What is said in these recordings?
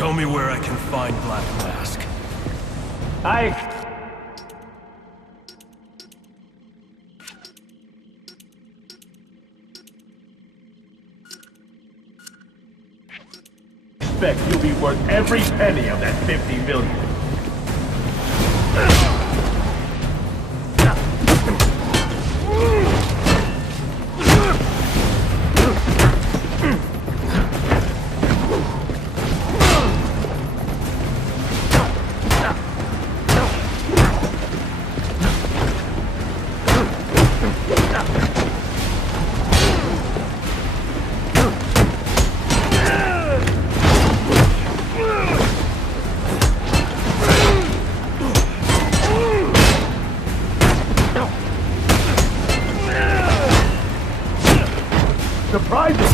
Tell me where I can find Black Mask. I expect you'll be worth every penny of that 50 million. Surprising!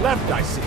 Left, I see.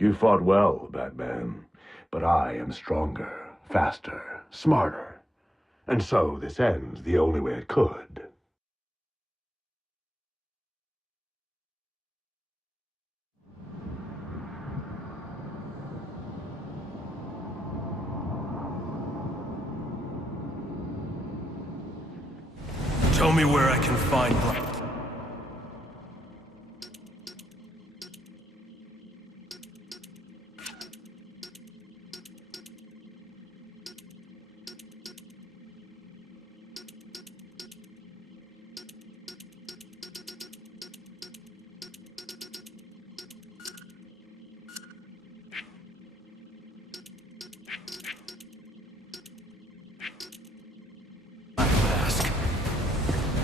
You fought well, Batman, but I am stronger, faster, smarter. And so this ends the only way it could. Tell me where I can find Black.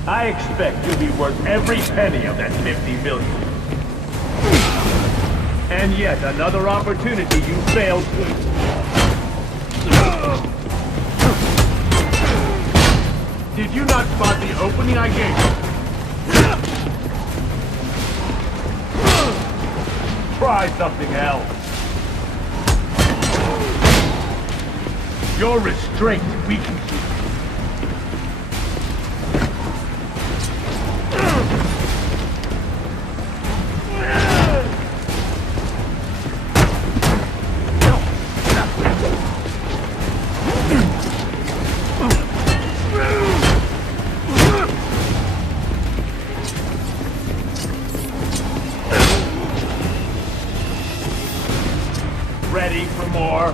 I expect you'll be worth every penny of that 50 million. And yet another opportunity you failed to. Did you not spot the opening I gave you? Try something else. Your restraint weakens you. Ready for more?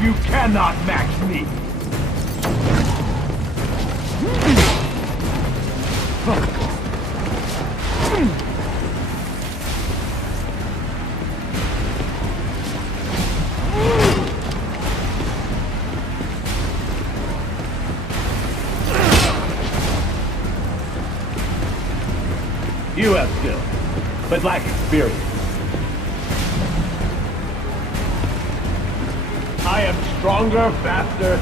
You cannot match me! You have skill, but lack experience. I am stronger, faster,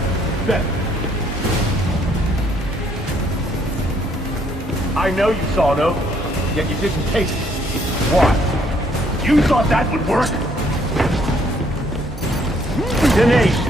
better. I know you saw no, yet you didn't take it. Why? You thought that would work? Tenacious.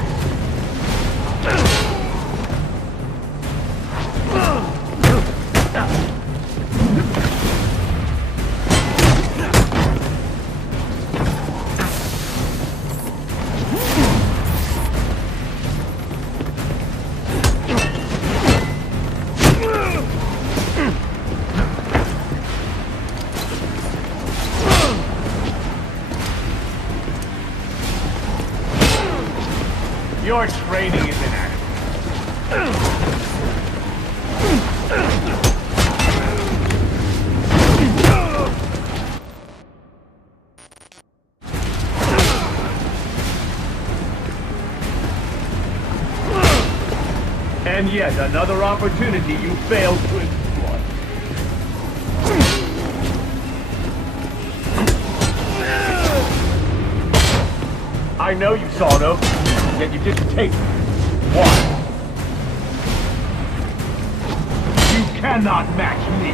Your training is inadequate. And yet another opportunity you failed to exploit. I know you saw no, yet you didn't take it. Why? You cannot match me!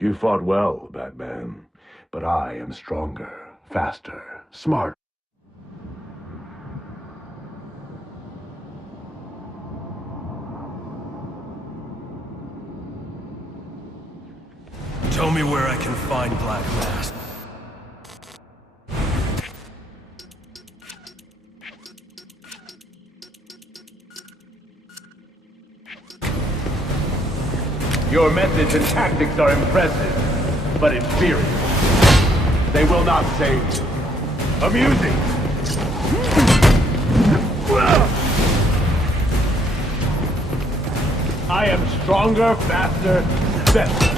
You fought well, Batman, but I am stronger, faster, smarter. Tell me where I can find Black Mask. Your methods and tactics are impressive, but inferior. They will not save you. Amusing! I am stronger, faster, better.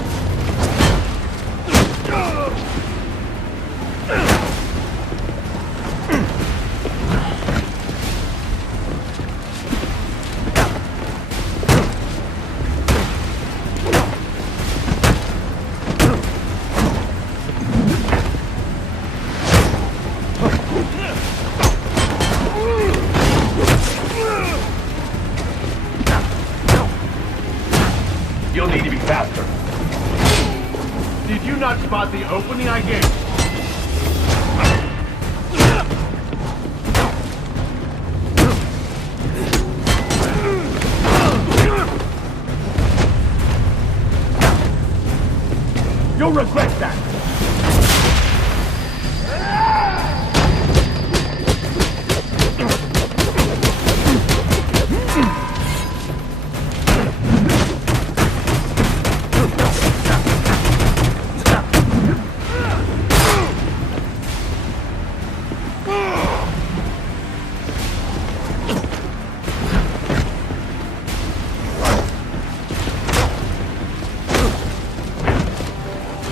You'll need to be faster. Did you not spot the opening I gave? You'll regret that!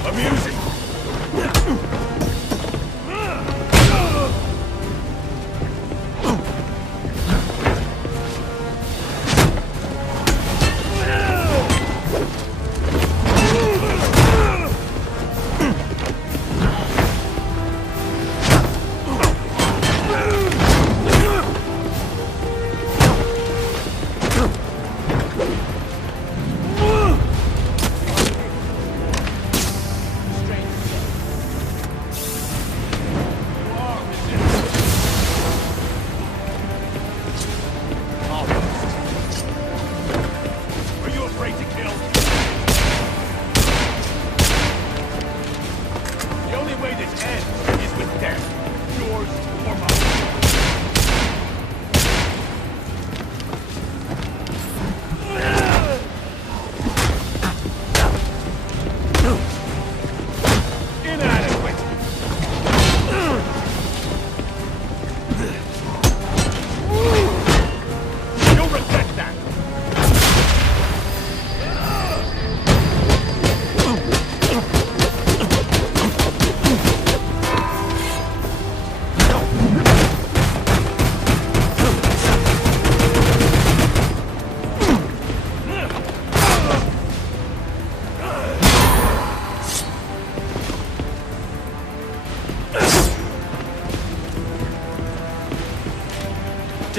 Amusing!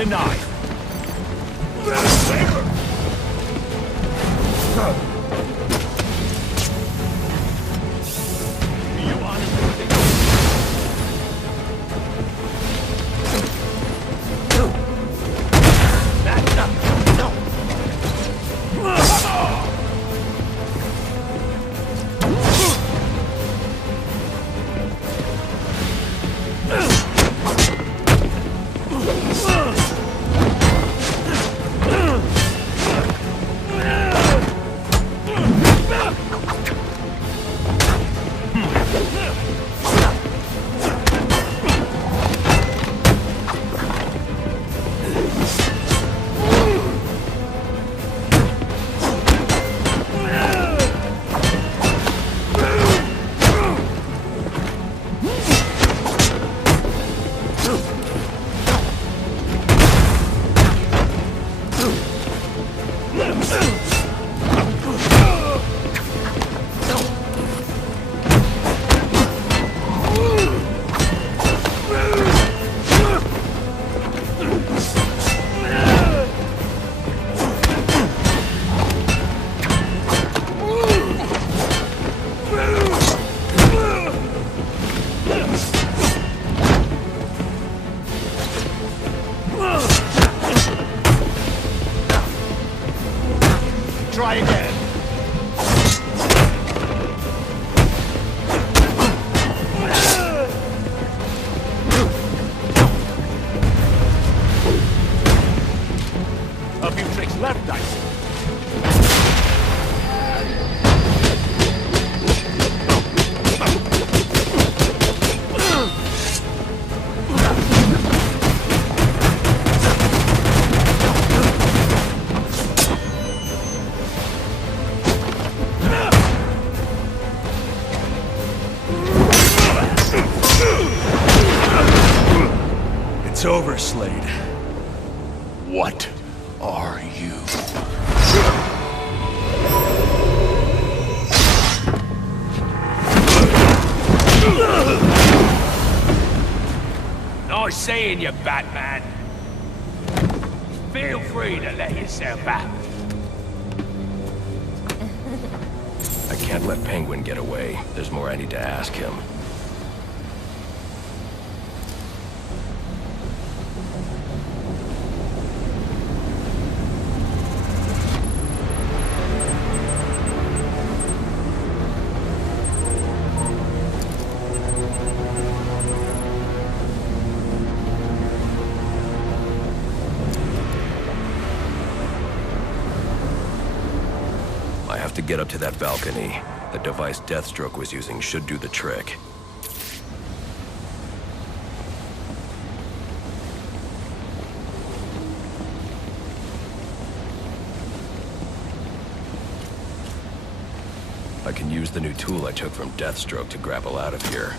knife. Do you honestly think... That's not... No! Try again. A few tricks left, I see. It's over, Slade. What are you? Nice seeing you, Batman. Feel free to let yourself out. I can't let Penguin get away. There's more I need to ask him. I have to get up to that balcony. The device Deathstroke was using should do the trick. I can use the new tool I took from Deathstroke to grapple out of here.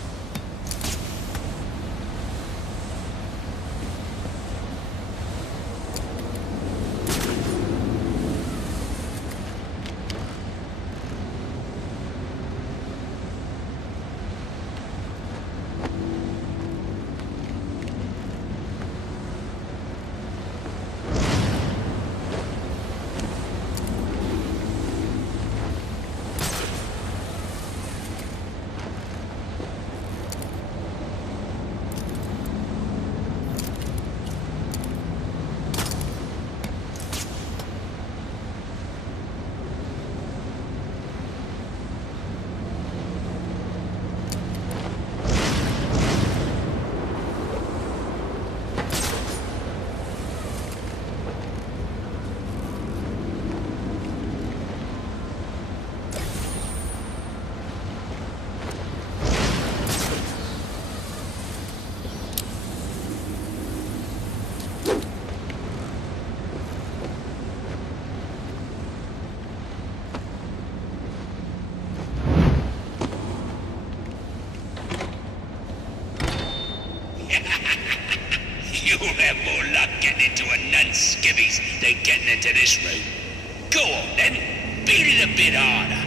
You'll have more luck getting into a nun's skivvies than getting into this room. Go on then, beat it a bit harder.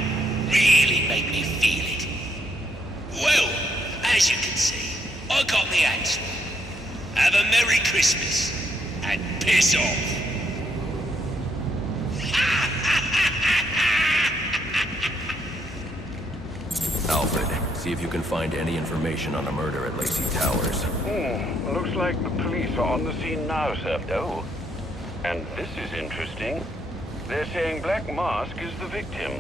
Really make me feel it. Well, as you can see, I got the answer. Have a Merry Christmas. and piss off. Alfred, see if you can find any information on a murder at Lacey Towers. Looks like the police are on the scene now, sir. Oh, and this is interesting. They're saying Black Mask is the victim.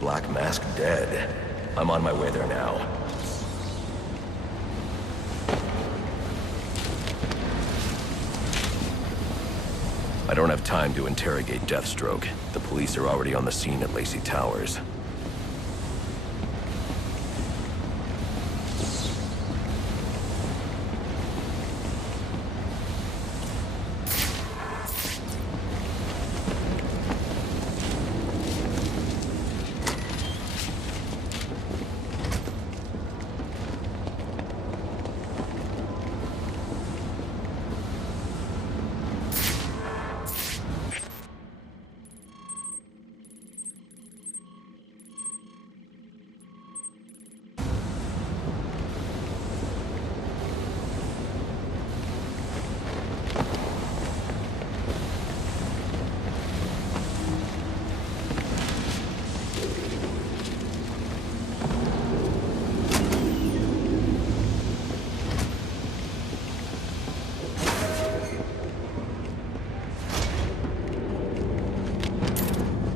Black Mask dead. I'm on my way there now. I don't have time to interrogate Deathstroke. The police are already on the scene at Lacey Towers.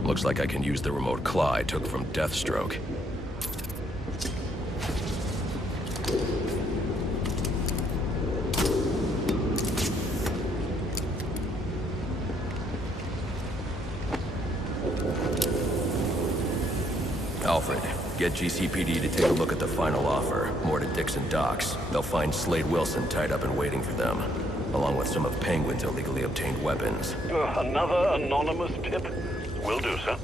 Looks like I can use the remote claw I took from Deathstroke. Alfred, get GCPD to take a look at the final offer. More to Dixon Docks. They'll find Slade Wilson tied up and waiting for them, along with some of Penguin's illegally obtained weapons. Another anonymous tip? Will do, sir.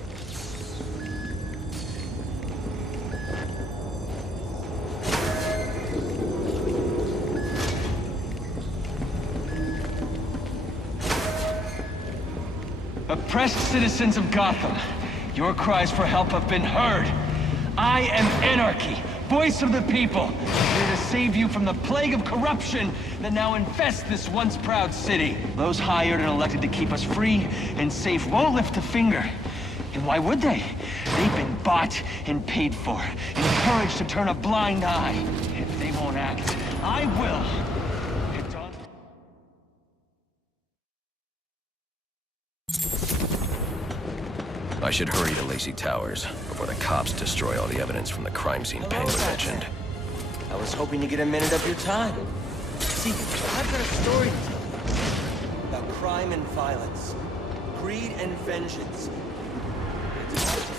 Oppressed citizens of Gotham, your cries for help have been heard. I am Anarchy, voice of the people, here to save you from the plague of corruption that now infests this once proud city. Those hired and elected to keep us free and safe won't lift a finger. And why would they? They've been bought and paid for, encouraged to turn a blind eye. If they won't act, I will. It's on... I should hurry to Lacey Towers before the cops destroy all the evidence from the crime scene Penguin mentioned. I was hoping to get a minute of your time. See, I've got a story to tell you about crime and violence, greed and vengeance. It's a story.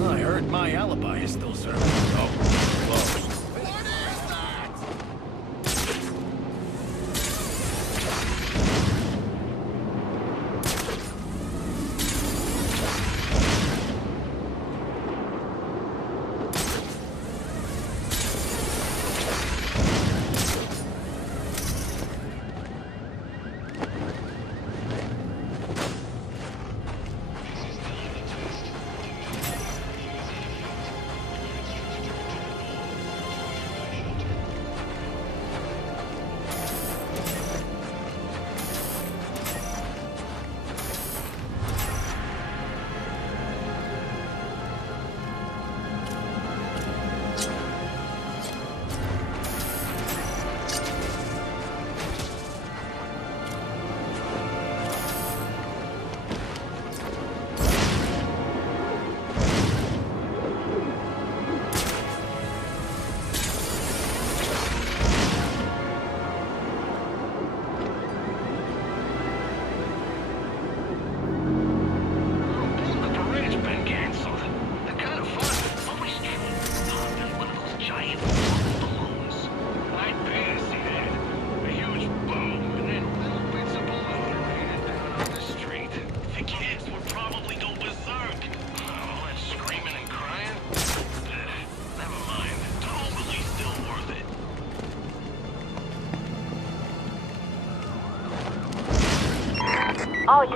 I heard my alibi is still serving. Oh, close.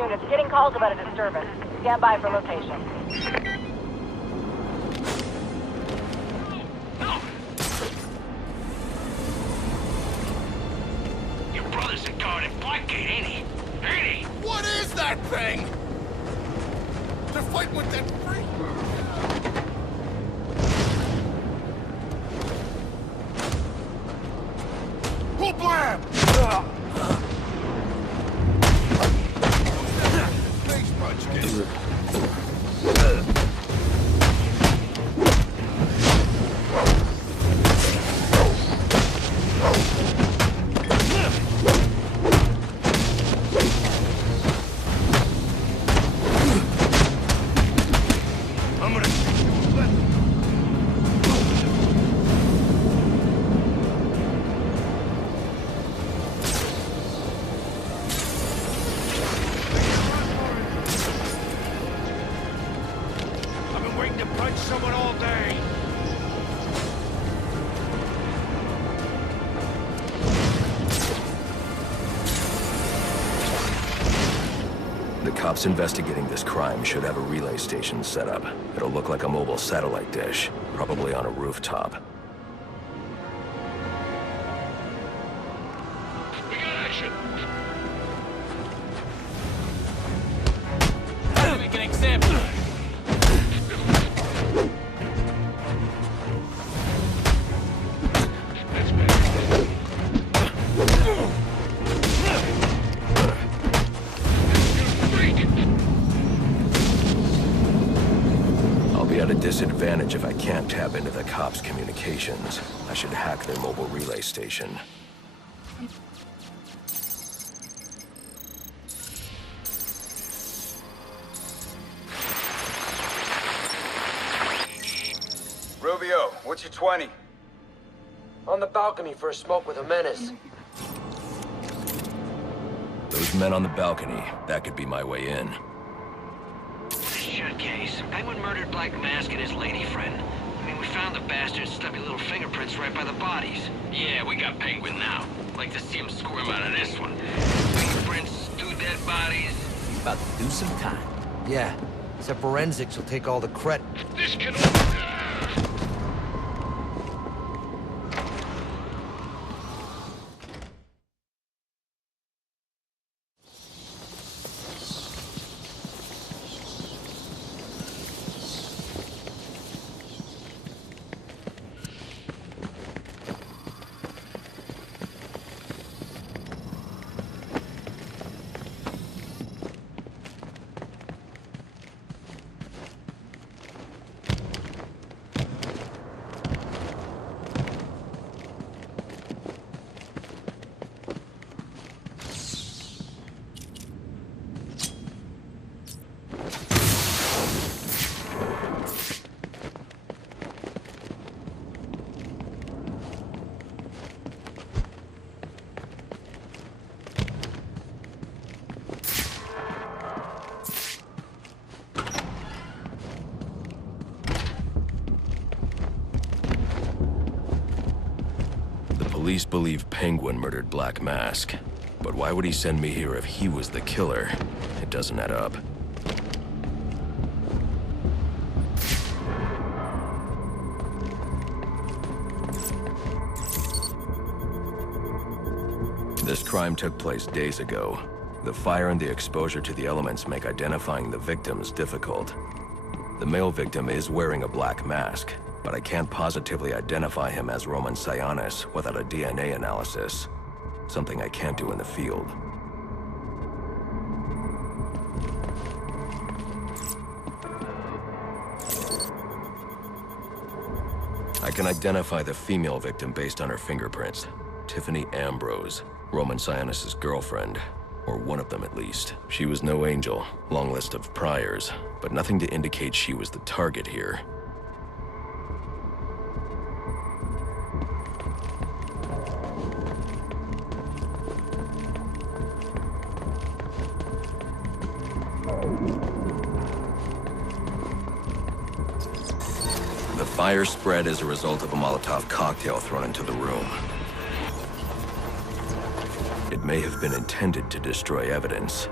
units. Getting calls about a disturbance. Stand by for location. Your brother's a guard at Blackgate, ain't he? Ain't he? What is that thing? They're fighting with that freak. Who blam? Face punch, kid. I'm gonna shoot you a weapon. I've been waiting to punch someone all day. The cops investigating this crime should have a relay station set up. It'll look like a mobile satellite dish, probably on a rooftop. We got action. Make an example. That's better. I'll be at a disadvantage if I can't tap into the cops' communications. I should hack their mobile relay station. Rubio, what's your 20? On the balcony for a smoke with a menace. Those men on the balcony, that could be my way in. Shut case. Penguin murdered Black Mask and his lady friend. I mean, we found the bastard's stubby little fingerprints right by the bodies. Yeah, we got Penguin now. Like to see him squirm out of this one. Fingerprints, 2 dead bodies. About to do some time. Yeah, except forensics will take all the credit. This can Police believe Penguin murdered Black Mask. But why would he send me here if he was the killer? It doesn't add up. This crime took place days ago. The fire and the exposure to the elements make identifying the victims difficult. The male victim is wearing a black mask, but I can't positively identify him as Roman Sionis without a DNA analysis. Something I can't do in the field. I can identify the female victim based on her fingerprints. Tiffany Ambrose, Roman Sionis' girlfriend. Or one of them at least. She was no angel, long list of priors, but nothing to indicate she was the target here. The fire spread as a result of a Molotov cocktail thrown into the room. It may have been intended to destroy evidence.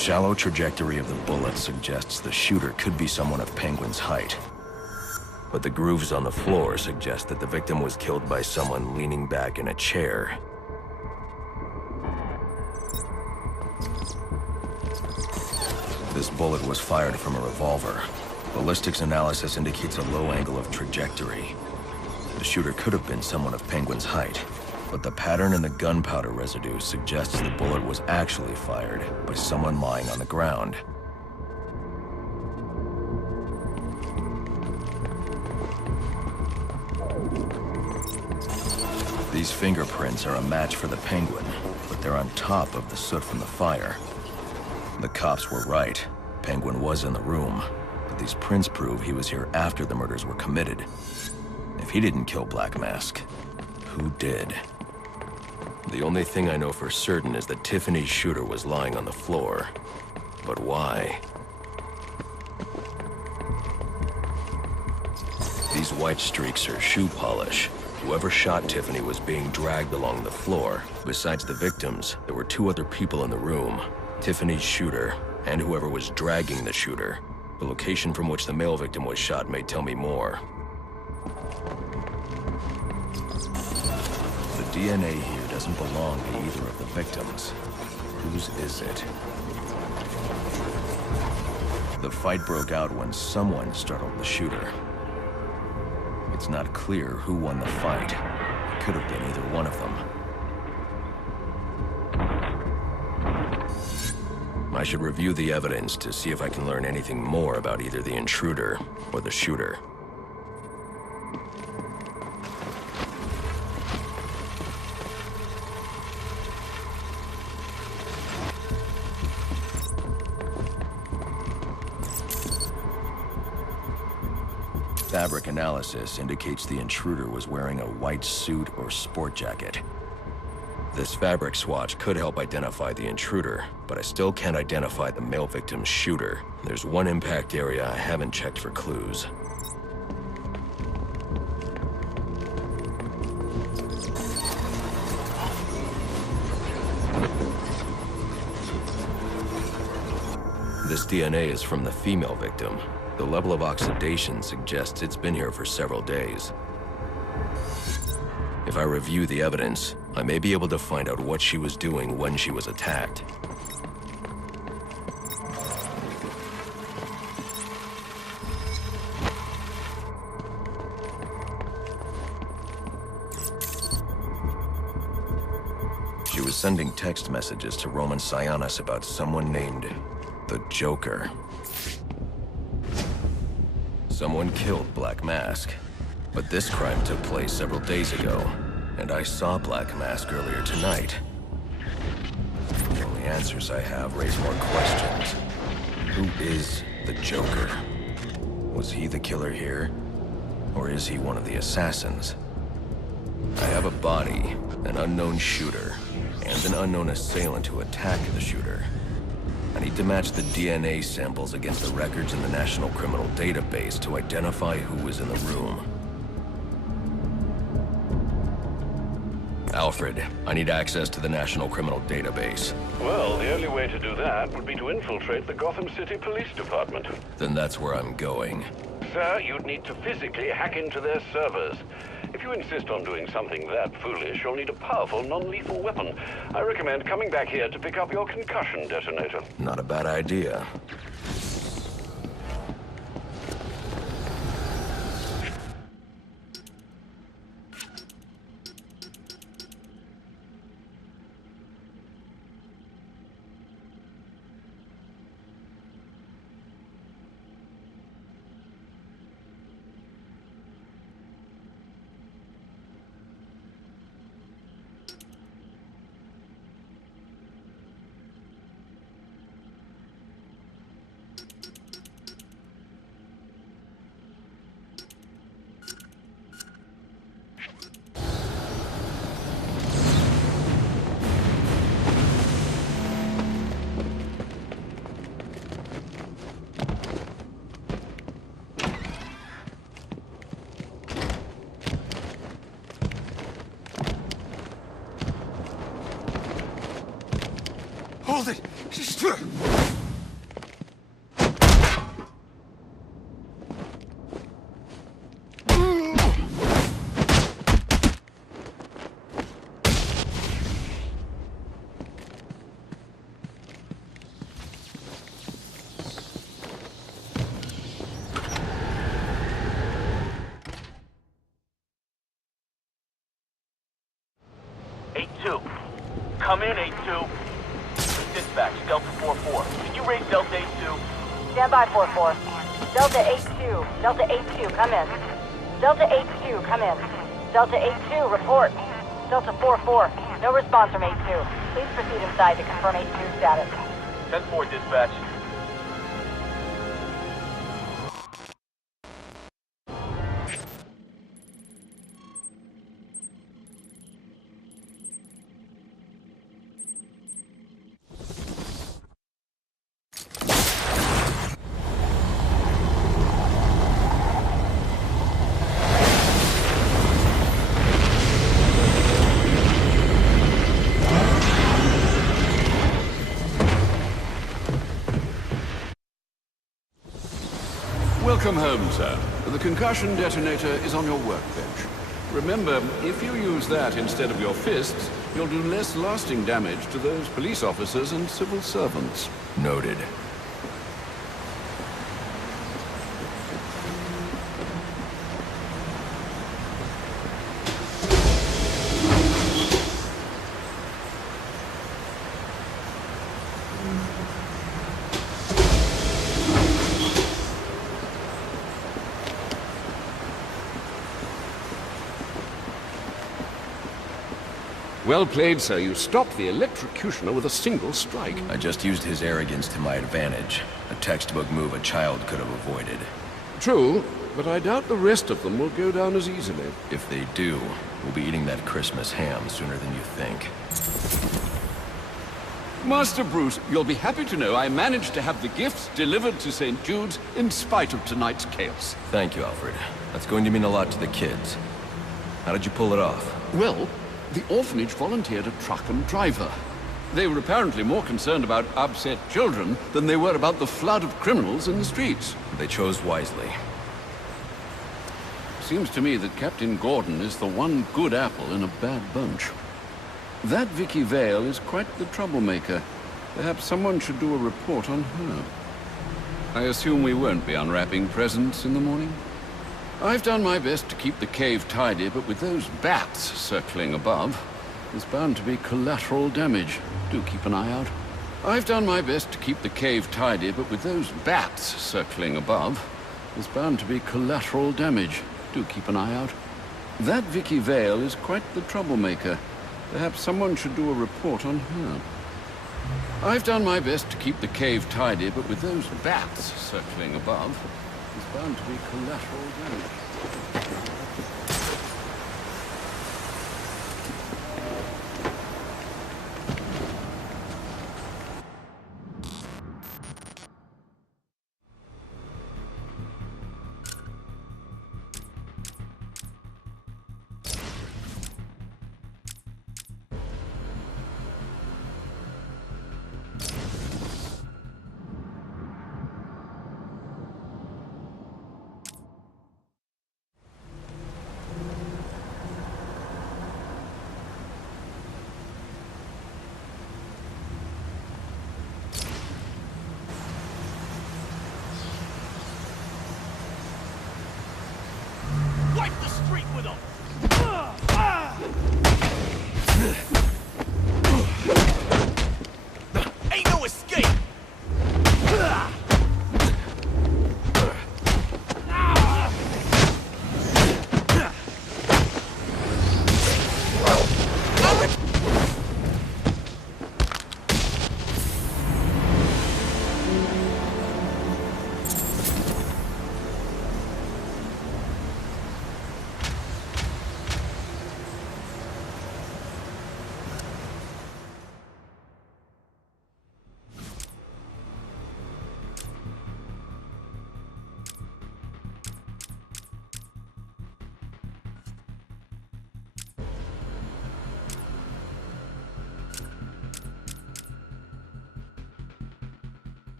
shallow trajectory of the bullet suggests the shooter could be someone of Penguin's height. But the grooves on the floor suggest that the victim was killed by someone leaning back in a chair. This bullet was fired from a revolver. Ballistics analysis indicates a low angle of trajectory. The shooter could have been someone of Penguin's height, but the pattern in the gunpowder residue suggests the bullet was actually fired by someone lying on the ground. These fingerprints are a match for the Penguin, but they're on top of the soot from the fire. The cops were right. Penguin was in the room, but these prints prove he was here after the murders were committed. If he didn't kill Black Mask, who did? The only thing I know for certain is that Tiffany's shooter was lying on the floor. But why? These white streaks are shoe polish. Whoever shot Tiffany was being dragged along the floor. Besides the victims, there were two other people in the room. Tiffany's shooter, and whoever was dragging the shooter. The location from which the male victim was shot may tell me more. The DNA here doesn't belong to either of the victims. Whose is it? The fight broke out when someone startled the shooter. It's not clear who won the fight. It could have been either one of them. I should review the evidence to see if I can learn anything more about either the intruder or the shooter. Fabric analysis indicates the intruder was wearing a white suit or sport jacket. This fabric swatch could help identify the intruder, but I still can't identify the male victim's shooter. There's one impact area I haven't checked for clues. This DNA is from the female victim. The level of oxidation suggests it's been here for several days. If I review the evidence, I may be able to find out what she was doing when she was attacked. She was sending text messages to Roman Sionis about someone named the Joker. Someone killed Black Mask, but this crime took place several days ago, and I saw Black Mask earlier tonight. The only answers I have raise more questions. Who is the Joker? Was he the killer here, or is he one of the assassins? I have a body, an unknown shooter, and an unknown assailant who attacked the shooter. I need to match the DNA samples against the records in the National Criminal Database to identify who was in the room. Alfred, I need access to the National Criminal Database. Well, the only way to do that would be to infiltrate the Gotham City Police Department. Then that's where I'm going. Sir, you'd need to physically hack into their servers. If you insist on doing something that foolish, you'll need a powerful, non-lethal weapon. I recommend coming back here to pick up your concussion detonator. Not a bad idea. Hold it! Just... Come in, 8-2. Dispatch, Delta 4-4. Can you raise Delta 8-2? Stand by, 4-4. Delta 8-2. Delta 8-2, come in. Delta 8-2, come in. Delta 8-2, report. Delta 4-4, no response from 8-2. Please proceed inside to confirm 8-2 status. 10-4, dispatch. Welcome home, sir. The concussion detonator is on your workbench. Remember, if you use that instead of your fists, you'll do less lasting damage to those police officers and civil servants. Noted. Well played, sir. You stopped the electrocutioner with a single strike. I just used his arrogance to my advantage. A textbook move a child could have avoided. True, but I doubt the rest of them will go down as easily. If they do, we'll be eating that Christmas ham sooner than you think. Master Bruce, you'll be happy to know I managed to have the gifts delivered to St. Jude's in spite of tonight's chaos. Thank you, Alfred. That's going to mean a lot to the kids. How did you pull it off? Well, the orphanage volunteered a truck and driver. They were apparently more concerned about upset children than they were about the flood of criminals in the streets. They chose wisely. Seems to me that Captain Gordon is the one good apple in a bad bunch. That Vicky Vale is quite the troublemaker. Perhaps someone should do a report on her. I assume we won't be unwrapping presents in the morning? I've done my best to keep the cave tidy, but with those bats circling above, there's bound to be collateral damage. Do keep an eye out. I've done my best to keep the cave tidy, but with those bats circling above, there's bound to be collateral damage. Do keep an eye out. That Vicky Vale is quite the troublemaker. Perhaps someone should do a report on her. I've done my best to keep the cave tidy, but with those bats circling above, there's bound to be collateral damage. Wipe the street with them! Ain't no escape!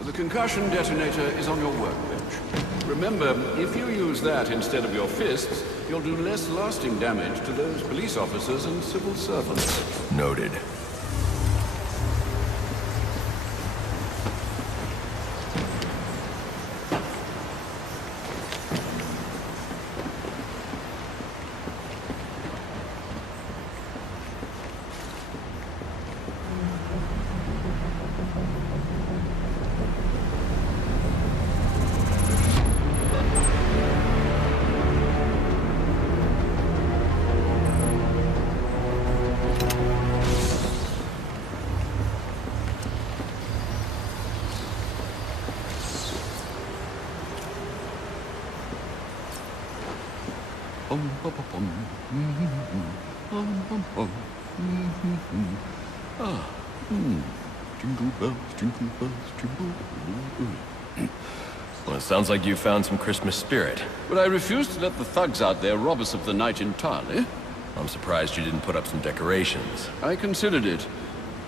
The concussion detonator is on your workbench. Remember, if you use that instead of your fists, you'll do less lasting damage to those police officers and civil servants. Noted. Jingle bells, jingle bells, jingle bells. Well, it sounds like you found some Christmas spirit. But I refuse to let the thugs out there rob us of the night entirely. I'm surprised you didn't put up some decorations. I considered it,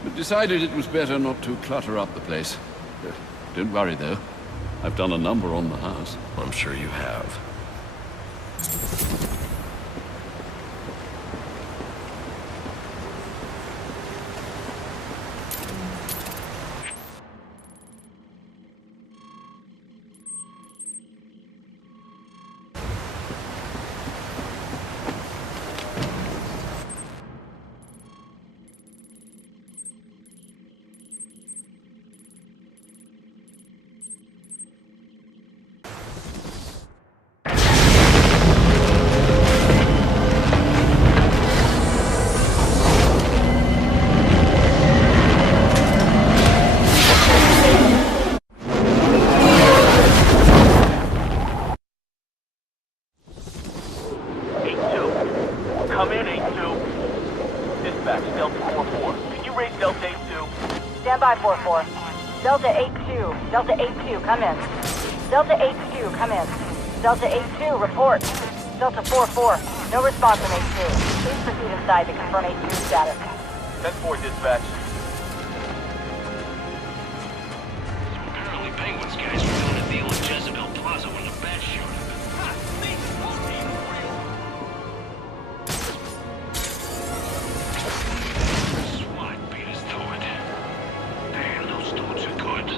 but decided it was better not to clutter up the place. Don't worry, though. I've done a number on the house. I'm sure you have. Come in, 8-2. Dispatch, Delta 4-4. Can you raise Delta 8-2? Stand by, 4-4. Delta 8-2. Delta 8-2, come in. Delta 8-2, come in. Delta 8-2, report. Delta 4-4, no response from 8-2. Please proceed inside to confirm 8-2 status. 10-4, dispatch. Apparently Penguin's guys were doing a deal at Jezebel Plaza when the bat showed up. SWAT beat us to it. Damn, those dudes are good.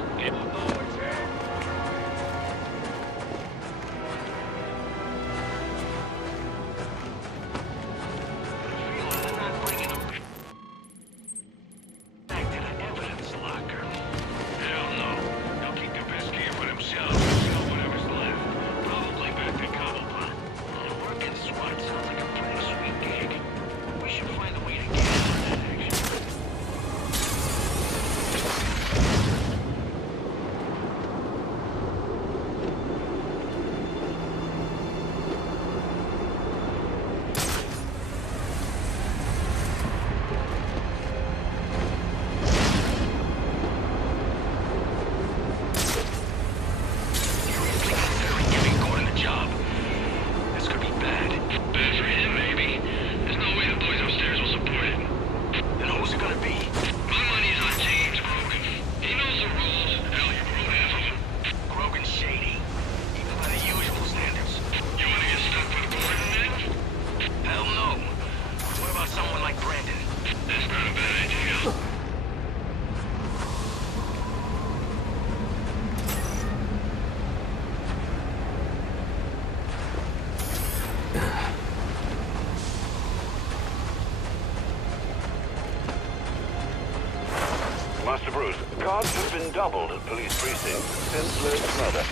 Master Bruce, guards have been doubled at police precincts since Lurk's murder.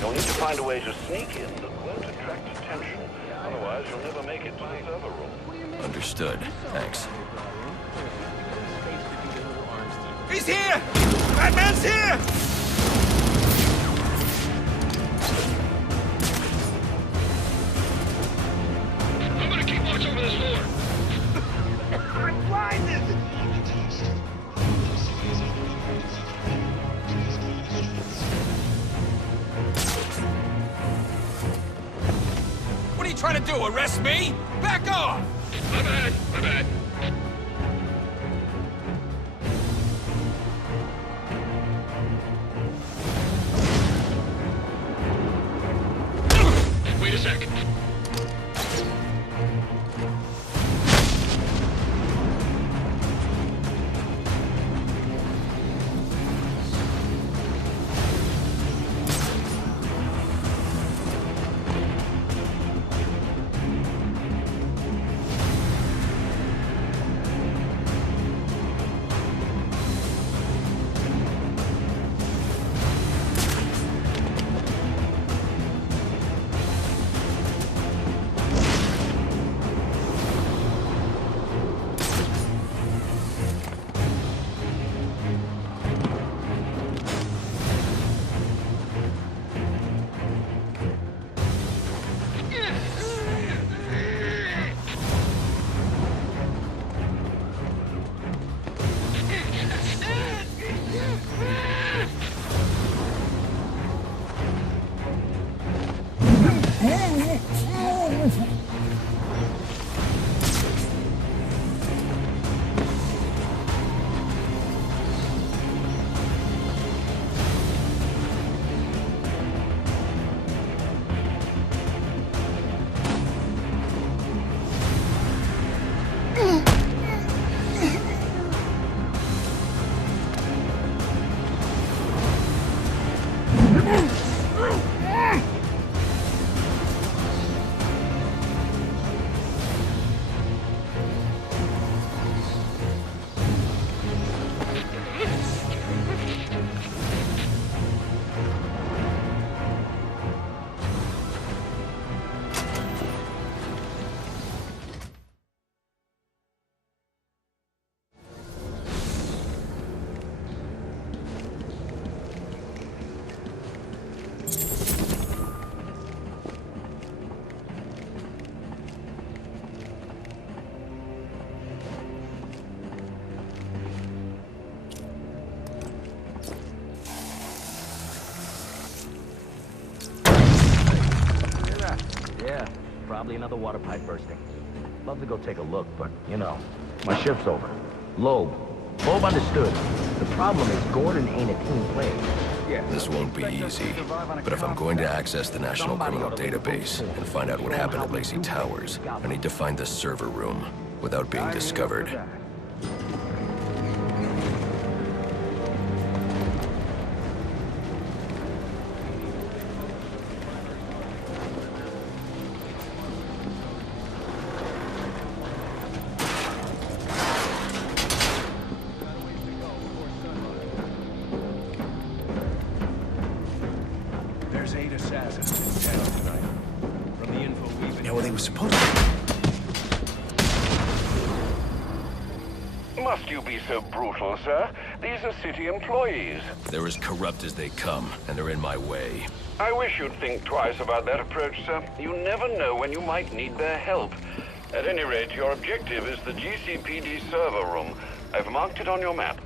You'll need to find a way to sneak in that won't attract attention. Otherwise, you'll never make it to the server room. Understood. Thanks. He's here! Batman's here! I'm gonna keep watch over this floor. I'm blinded! What are you trying to do, arrest me? Back off! My bad, my bad. Probably another water pipe bursting. Love to go take a look, but, you know, my shift's over. Loeb understood. The problem is Gordon ain't a team player. This won't be easy, but if I'm going to access the National Criminal Database and find out what happened at Lacey Towers, I need to find the server room without being discovered. There's 8 assassins in town tonight. From the info we've been... Yeah, well, they were supposed to... Must you be so brutal, sir? These are city employees. They're as corrupt as they come, and they're in my way. I wish you'd think twice about that approach, sir. You never know when you might need their help. At any rate, your objective is the GCPD server room. I've marked it on your map.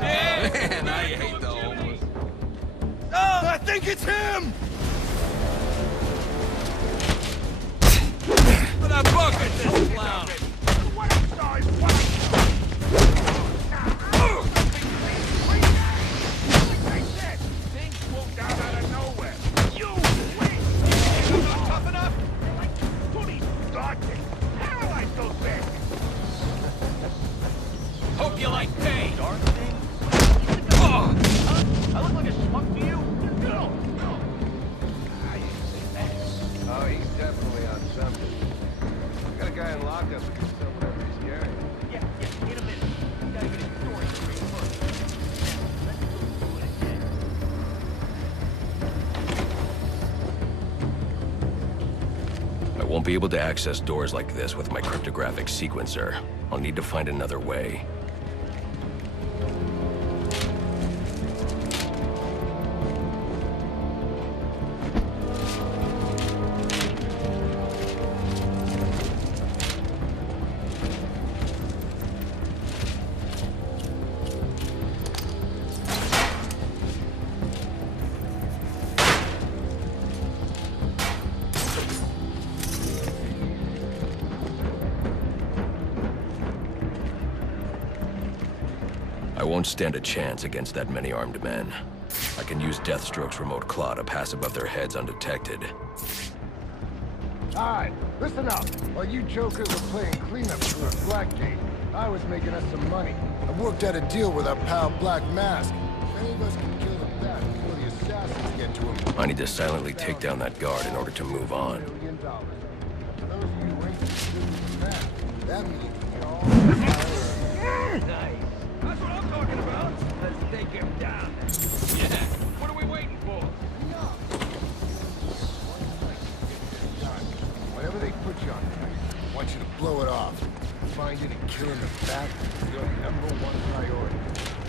Man, I hate the homeless. Oh, I think it's him! But I bucket this clown! Things won't down out of nowhere. You wait! You're not tough enough? Tony, start it! Paralyze those bastards! Hope you like pain! I look like a schmuck to you? No. Oh, he's definitely on something. We got a guy in lockup who can sell whatever he's carrying. Yeah, in a minute. We gotta get his story straight first. Now, let's go through it again. I won't be able to access doors like this with my cryptographic sequencer. I'll need to find another way. I won't stand a chance against that many armed men. I can use Deathstroke's remote claw to pass above their heads undetected. Alright, listen up. While you jokers were playing cleanup through a Blackgate, I was making us some money. I worked out a deal with our pal Black Mask. If any of us can kill them back before the assassins get to him... I need to silently take down that guard in order to move on. $1 million. For those of you who ain't considering that, that means we all... Nice. That's what I'm talking about. Let's take him down. Yeah. What are we waiting for? Whatever they put you on tonight, I want you to blow it off. Finding and killing the back is your #1 priority.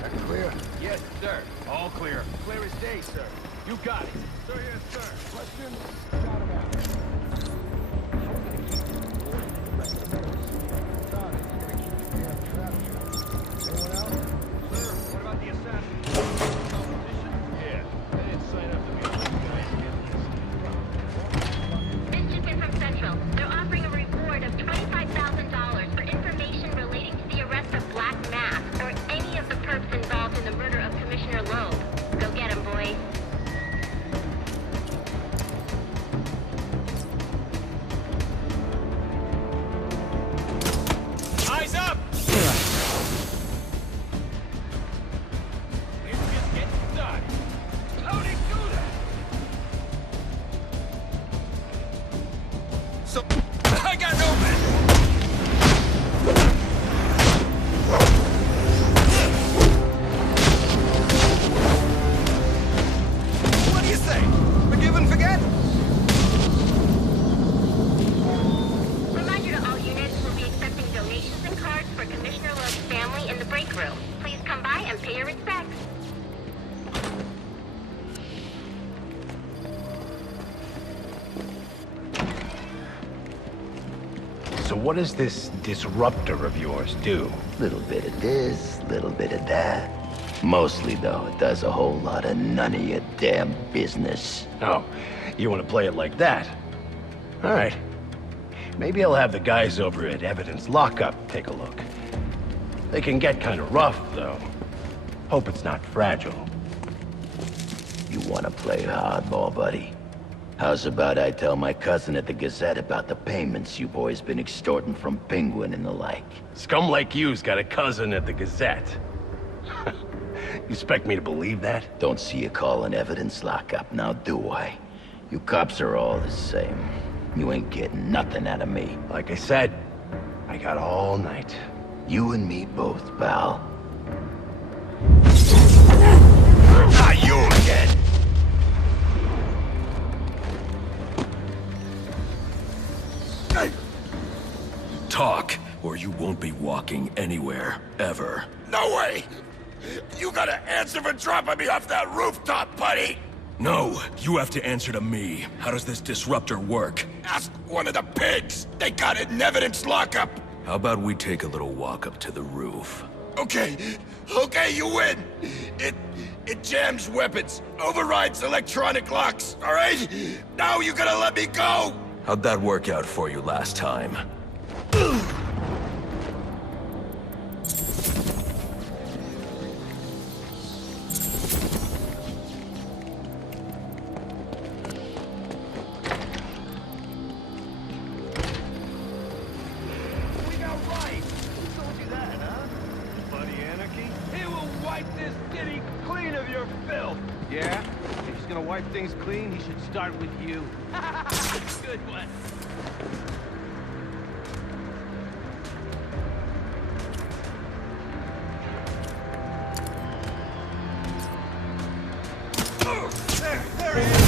That clear? Yes, sir. All clear. Clear as day, sir. You got it. Sir, yes, sir. Questions? Shout 'em out. How are we gonna keep this boy for the rest of the night? Got it. You're gonna keep the damn trap shut. Anyone else? Sir, what about the assassin? Competition? Yeah. They didn't sign up to be on this guy. Mischief from Central. They're offering a reward of $25,000 for information relating to the arrest of Black Mask or any of the perps involved in the murder of Commissioner Loeb. Go get him, boys. Eyes up! It's just getting started. How'd he do that? So, I got no man. What do you say? Forgive and forget? Reminder to all units, we'll be accepting donations and cards for Commissioner Loeb's family in the break room. Please come by and pay your respects. So what does this disruptor of yours do? Little bit of this, little bit of that. Mostly, though, it does a whole lot of none of your damn business. Oh, you want to play it like that? All right. Maybe I'll have the guys over at Evidence Lockup take a look. They can get kind of rough, though. Hope it's not fragile. You want to play hardball, buddy? How's about I tell my cousin at the Gazette about the payments you boys been extorting from Penguin and the like? Scum like you's got a cousin at the Gazette. You expect me to believe that? Don't see you calling Evidence Lockup now, do I? You cops are all the same. You ain't getting nothing out of me. Like I said, I got all night. You and me both, pal. Ah, you again! Talk, or you won't be walking anywhere, ever. No way! You gotta answer for dropping me off that rooftop, buddy! No, you have to answer to me. How does this disruptor work? Ask one of the pigs! They got it in Evidence Lockup! How about we take a little walk up to the roof? Okay, you win! It jams weapons, overrides electronic locks, alright? Now you gotta let me go! How'd that work out for you last time? Yeah? If he's gonna wipe things clean, he should start with you. Good one. There he is!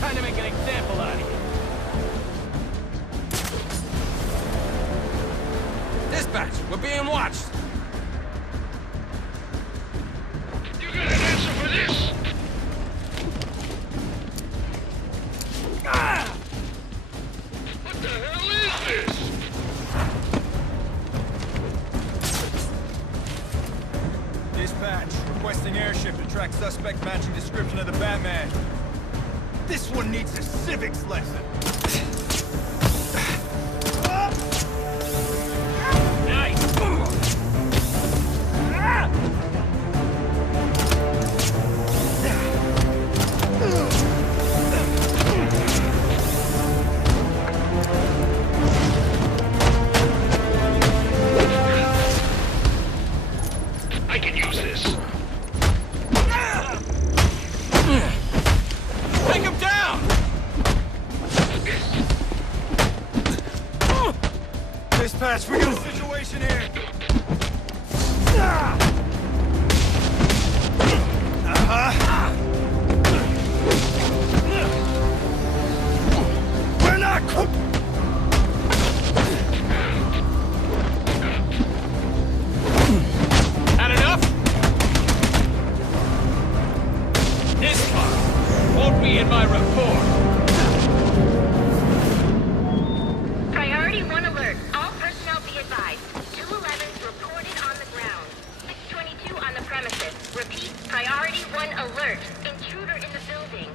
Time to make an example out of you. Dispatch, we're being watched. You got an answer for this? Ah! What the hell is this? Dispatch, requesting airship to track suspect matching description of the Batman. This one needs a civics lesson. Nice! I can use this. Take him down! Dispatch, we got a situation here. We're not Had enough? This far won't be in my report. Priority 1 alert. All personnel be advised. 211's reported on the ground. 622 on the premises. Repeat, priority 1 alert. Intruder in the building.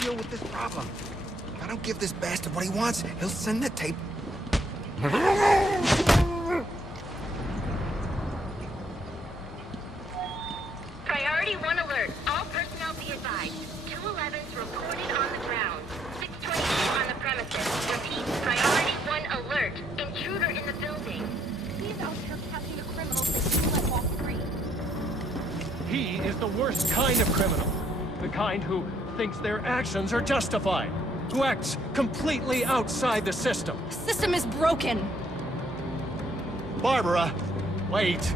Deal with this problem. If I don't give this bastard what he wants, he'll send the tape. Priority 1 alert. All personnel be advised. 211's reported on the ground. 622 on the premises. Repeat, priority 1 alert. Intruder in the building. He is out here catching the criminals that you let walk free. He worst kind of criminal. The kind who thinks their actions are justified. Who acts completely outside the system. The system is broken. Barbara, wait.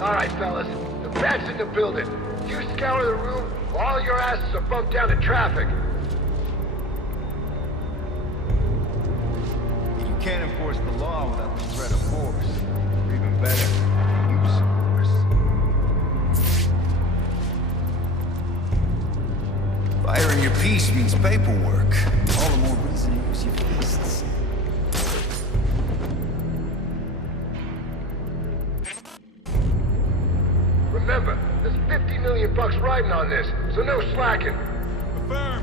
All right, fellas. The bat's in the building. You scour the room while all your asses are bumped down to traffic. You can't enforce the law without the threat of force. Or even better, use force. Firing your piece means paperwork. All the more reason to use your fists. Remember, there's 50 million bucks riding on this, so no slacking. Affirm.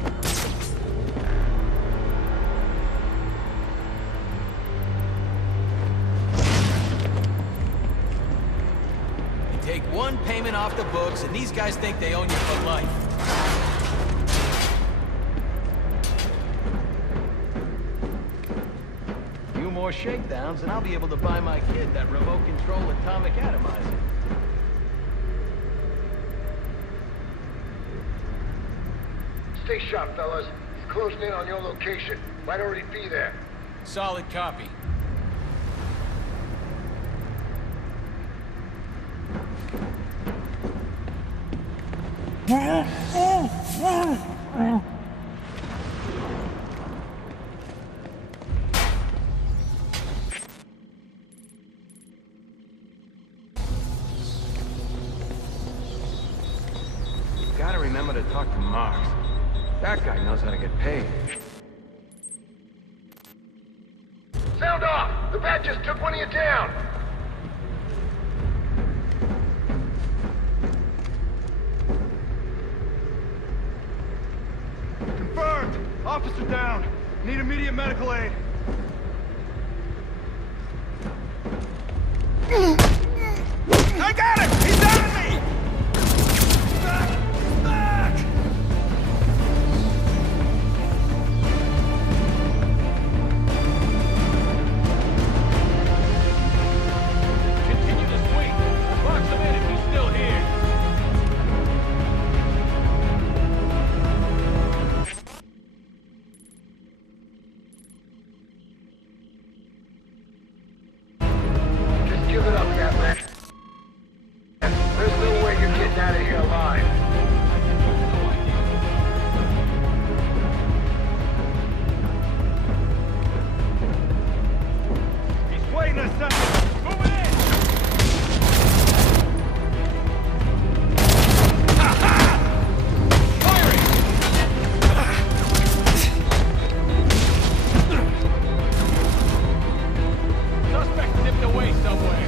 You take one payment off the books, and these guys think they own you for life. Few more shakedowns, and I'll be able to buy my kid that remote control atomic atomizer. Stay sharp, fellas. He's closing in on your location. Might already be there. Solid copy. You gotta remember to talk to Marks. That guy knows how to get paid. Sound off! The bat just took one of you down! Confirmed. Officer down. Need immediate medical aid. I got him! He's on me! Back! Back! Continue to swing. We'll box him in if he's still here. Just give it up, Batman. There's no way you're getting out of here alive. He's waiting us something. Moving in! Suspect nipped away somewhere.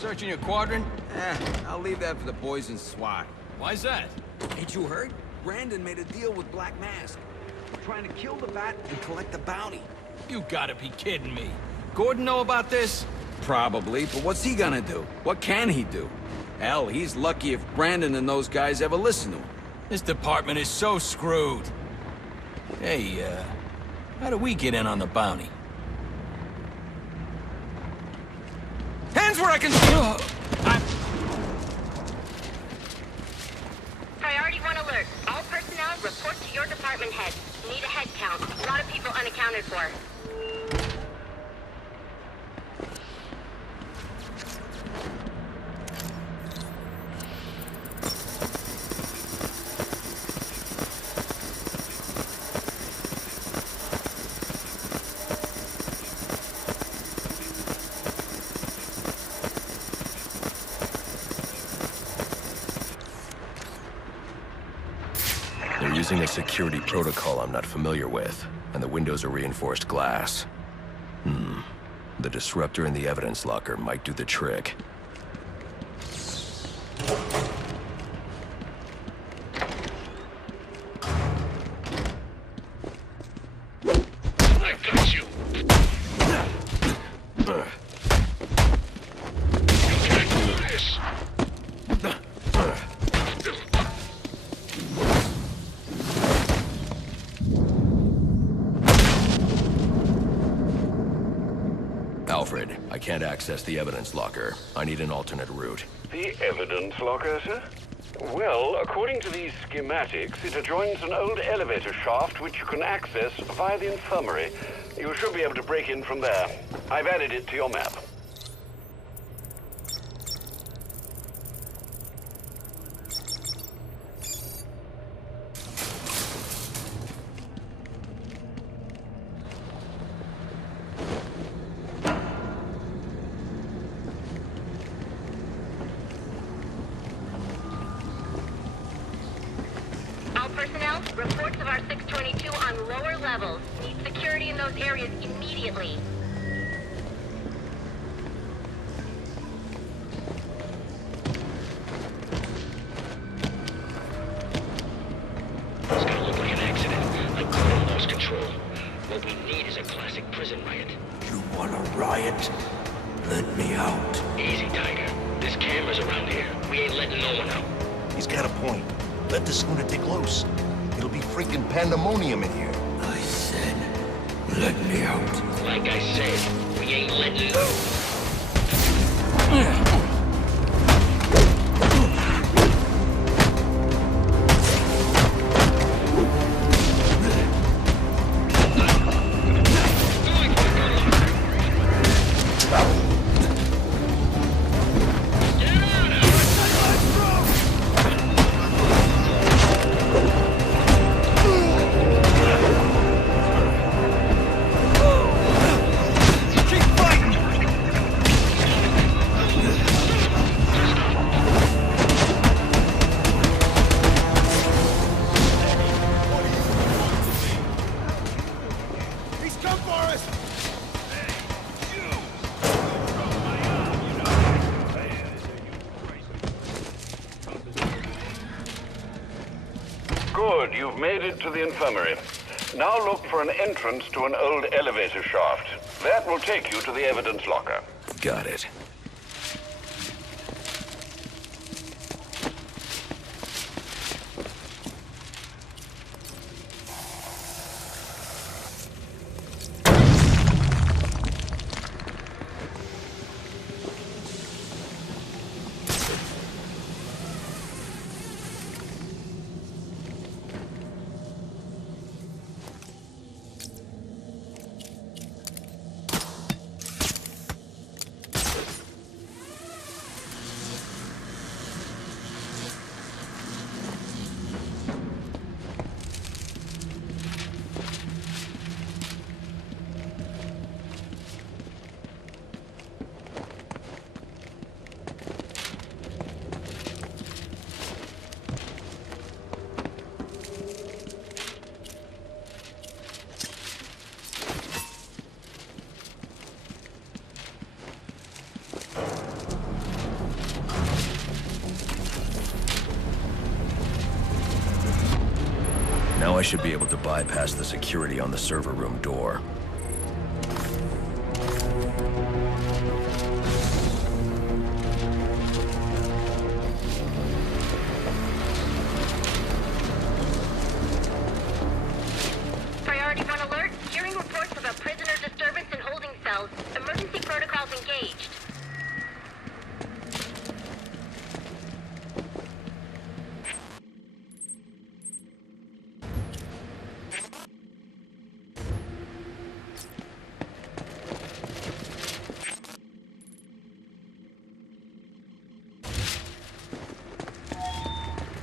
Searching your quadrant? I'll leave that for the boys in SWAT. Why's that? Ain't you heard? Brandon made a deal with Black Mask. We're trying to kill the Bat and collect the bounty. You gotta be kidding me. Gordon know about this? Probably, but what's he gonna do? What can he do? Hell, he's lucky if Brandon and those guys ever listen to him. This department is so screwed. Hey, how do we get in on the bounty? Hands where I can... Priority 1 alert. All personnel report to your department head. Need a head count. A lot of people unaccounted for. They're using a security protocol I'm not familiar with, and the windows are reinforced glass. The disruptor in the evidence locker might do the trick. I got you. You can't do this. Alfred, I can't access the evidence locker. I need an alternate route. The evidence locker, sir? Well, according to these schematics, it adjoins an old elevator shaft which you can access via the infirmary. You should be able to break in from there. I've added it to your map. All personnel, reports of our 622 on lower levels. Need security in those areas immediately. It's gonna look like an accident. I'm caught and lost control. What we need is a classic prison riot. You want a riot? Let me out. Easy, Tiger. There's cameras around here. We ain't letting no one out. He's got a point. Let this lunatic loose. It'll be freaking pandemonium in here. I said, let me out. Like I said, we ain't letting no. Good, you've made it to the infirmary. Now look for an entrance to an old elevator shaft. That will take you to the evidence locker. Got it. Now I should be able to bypass the security on the server room door. Priority 1 alert. Hearing reports of a prisoner disturbance in holding cells. Emergency protocols engaged.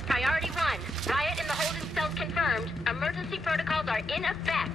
Priority 1. Riot in the holding cells confirmed. Emergency protocols are in effect.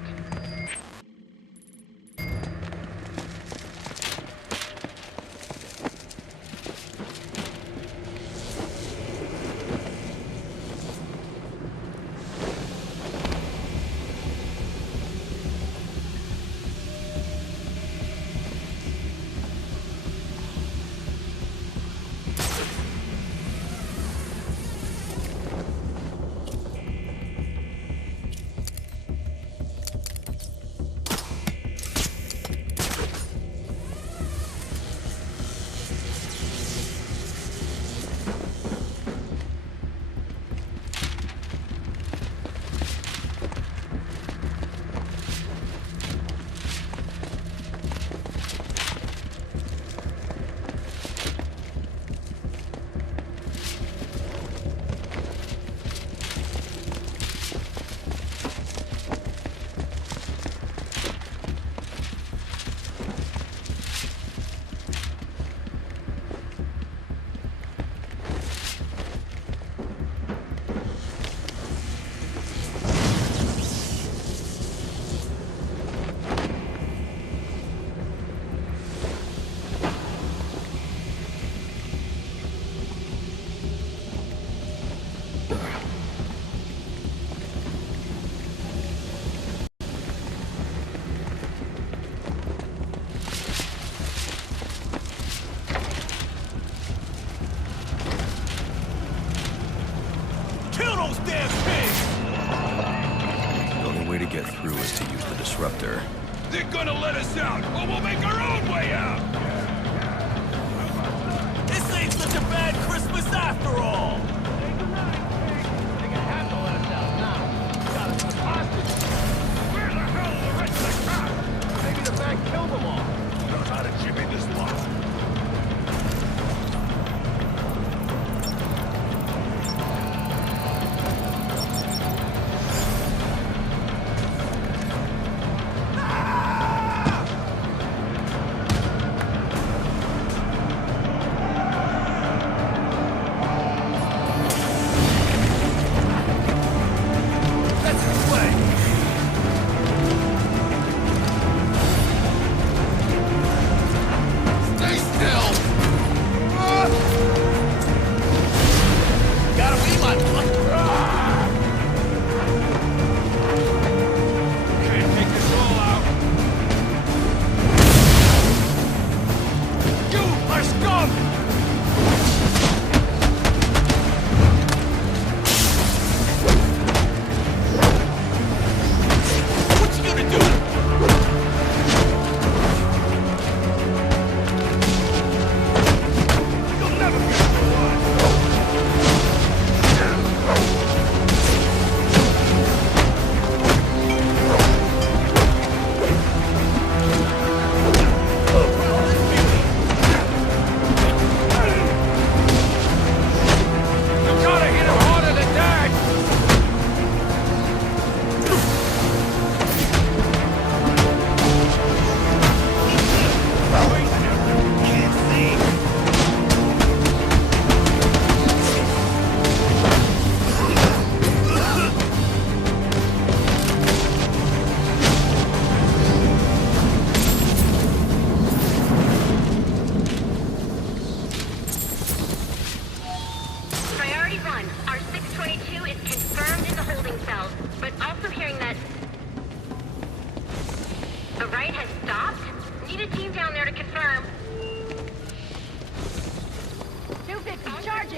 Get through is to use the disruptor. They're gonna let us out, or we'll make our own way out! This ain't such a bad Christmas after all! They can have to let us out now. Got us hostage. Where the hell are the rest of the crowd? Maybe the bank killed them all. Knows how to jimmy this lot.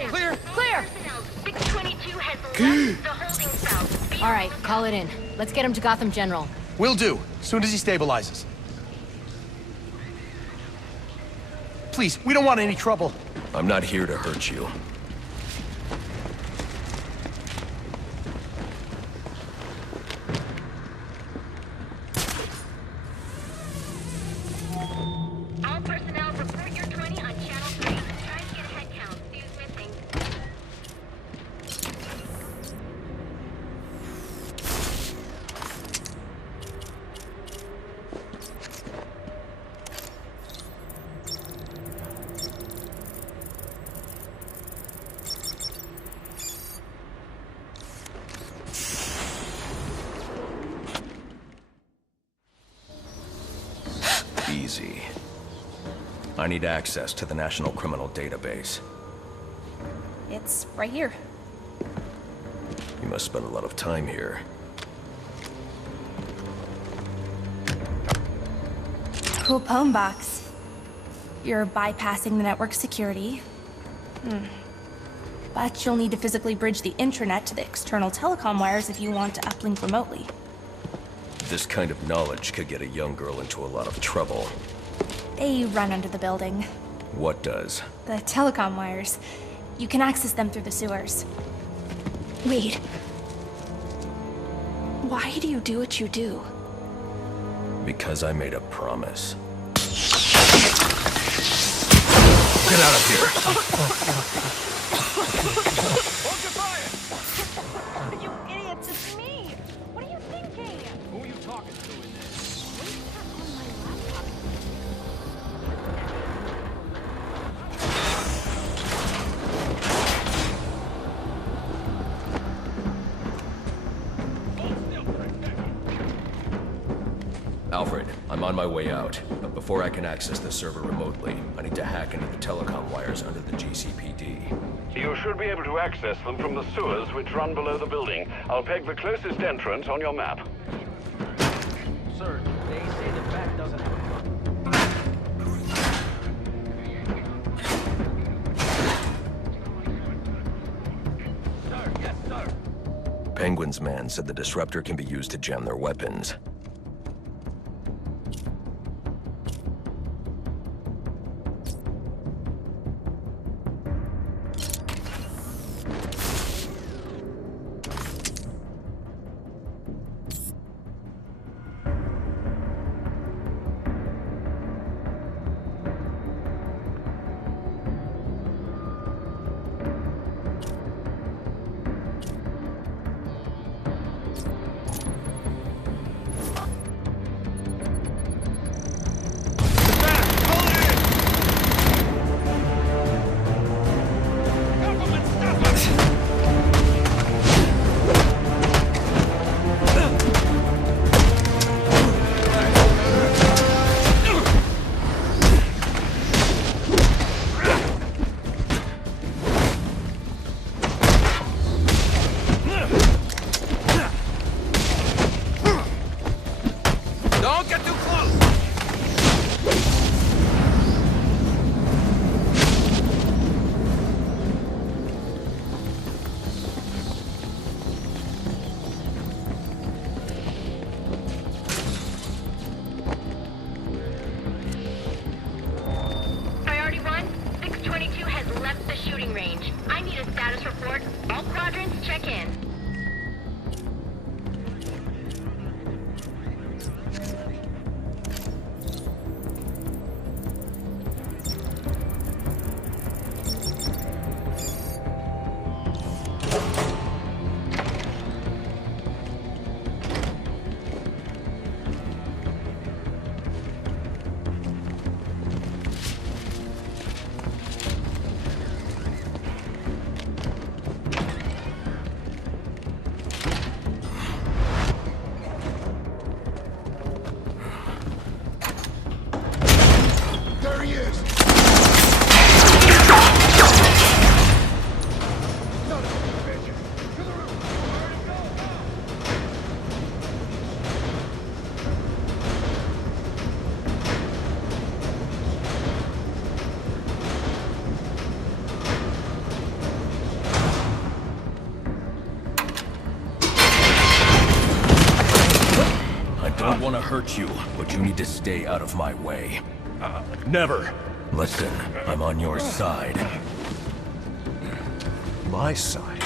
Clear! 622 has left the holding cell. Be All right, call it in. Let's get him to Gotham General. Will do, soon as he stabilizes. Please, we don't want any trouble. I'm not here to hurt you. All personnel, report your 20 on Channel 3. Try to get a head count. See who's missing. Easy. I need access to the National Criminal Database. It's right here. You must spend a lot of time here. Cool poem box. You're bypassing the network security. But you'll need to physically bridge the intranet to the external telecom wires if you want to uplink remotely. This kind of knowledge could get a young girl into a lot of trouble. They run under the building. What does? The telecom wires. You can access them through the sewers. Wait. Why do you do what you do? Because I made a promise. Get out of here. You idiots, it's me! What are you thinking? Who are you talking to in there? What is that on my laptop? Alfred, I'm on my way out, but before I can access the server remotely, I need to hack into the telecom wires under the GCPD. You should be able to access them from the sewers which run below the building. I'll peg the closest entrance on your map. Sir, they say the bat doesn't have a Sir, yes, sir. Penguin's man said the disruptor can be used to jam their weapons. Don't get too close! Priority 1, 622 has left the shooting range. I need a status report. All quadrants check in. There he is! Son of a bitch! hurt you, but you need to stay out of my way. Never. Listen, I'm on your side. My side?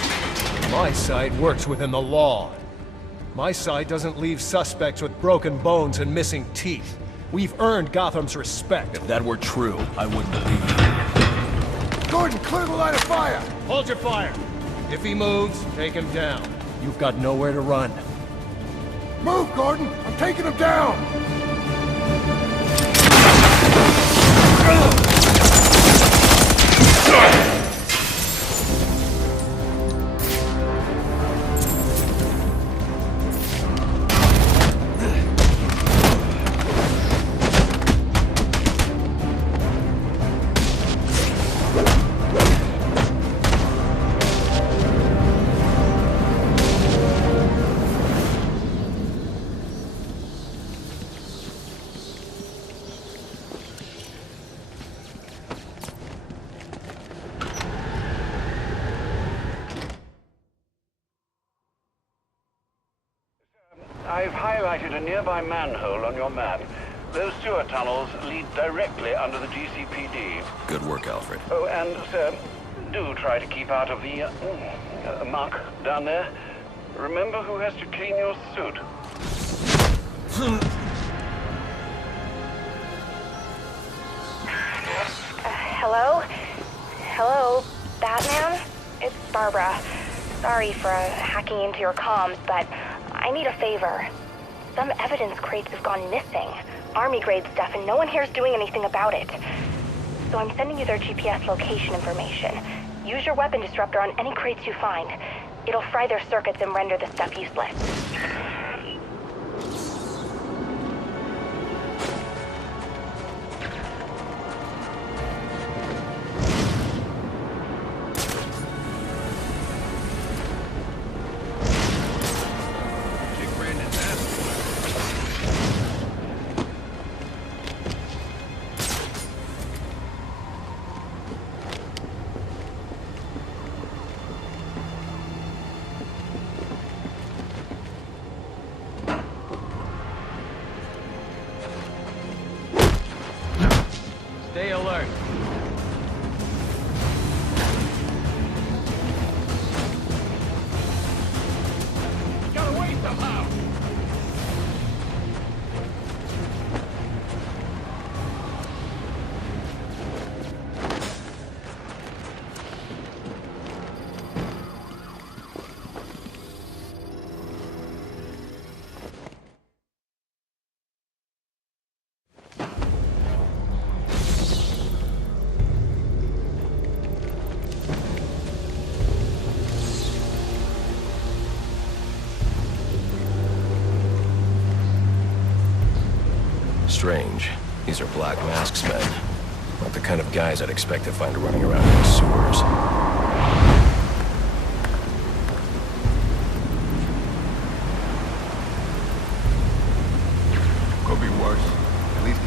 My side works within the law. My side doesn't leave suspects with broken bones and missing teeth. We've earned Gotham's respect. If that were true, I wouldn't leave you. Gordon, clear the line of fire! Hold your fire. If he moves, take him down. You've got nowhere to run. Move, Gordon! I'm taking him down! I've highlighted a nearby manhole on your map. Those sewer tunnels lead directly under the GCPD. Good work, Alfred. Oh, and, sir, do try to keep out of the muck down there. Remember who has to clean your suit. Hello? Hello, Batman? It's Barbara. Sorry for hacking into your comms, but I need a favor. Some evidence crates have gone missing. Army-grade stuff, and no one here is doing anything about it. So I'm sending you their GPS location information. Use your weapon disruptor on any crates you find. It'll fry their circuits and render the stuff useless. Stay alert. Got away somehow! Strange. These are Black Mask's men. Not the kind of guys I'd expect to find running around in the sewers. Could be worse. At least...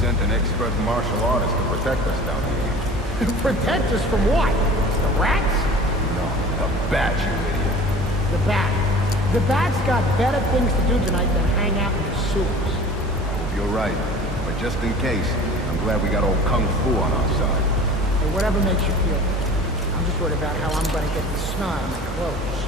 Sent an expert martial artist to protect us down here. Protect us from what? The rats? No, the bat, you idiot. The bat. The bat's got better things to do tonight than hang out in the sewers. You're right. But just in case, I'm glad we got old Kung Fu on our side. Hey, whatever makes you feel better. I'm just worried about how I'm gonna get the snot on my clothes.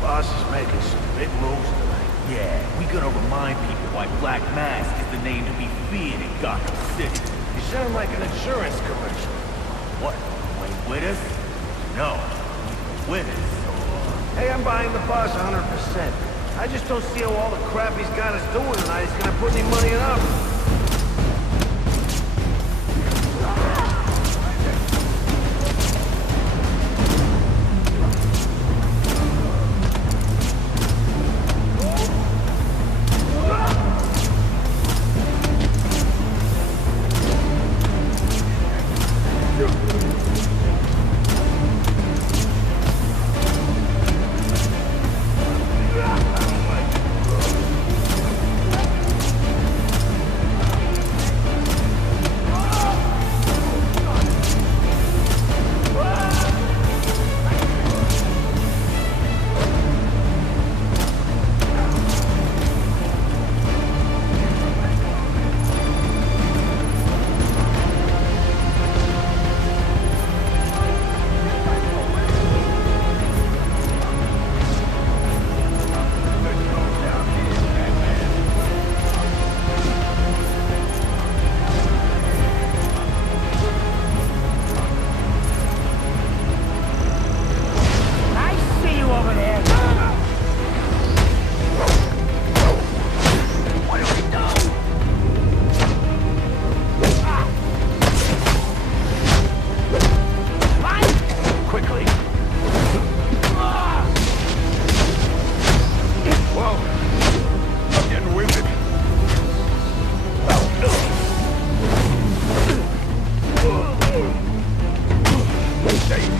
Boss is making some big moves tonight. Yeah, we gonna remind people why Black Mask is the name to be feared in Gotham City. You sound like an insurance commercial. What, you ain't with us? No, you're with us. Hey, I'm buying the boss 100%. I just don't see how all the crap he's got us doing tonight is gonna put any money in our...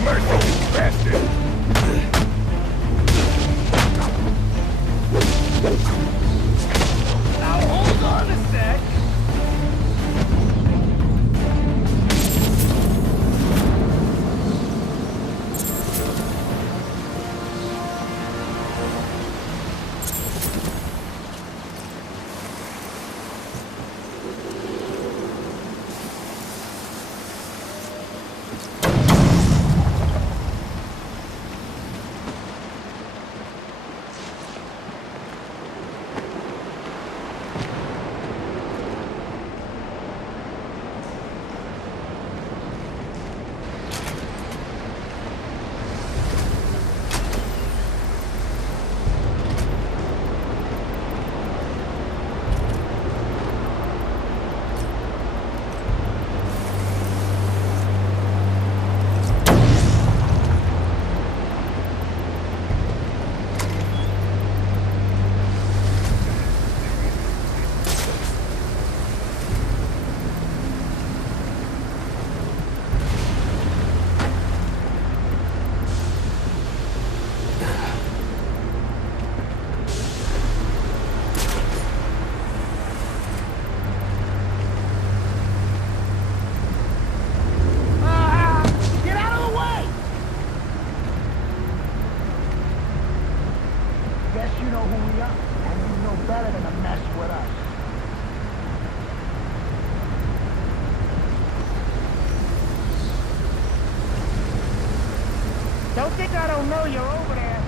mercy, bastard! Now hold on a sec! Don't think I don't know you're over there.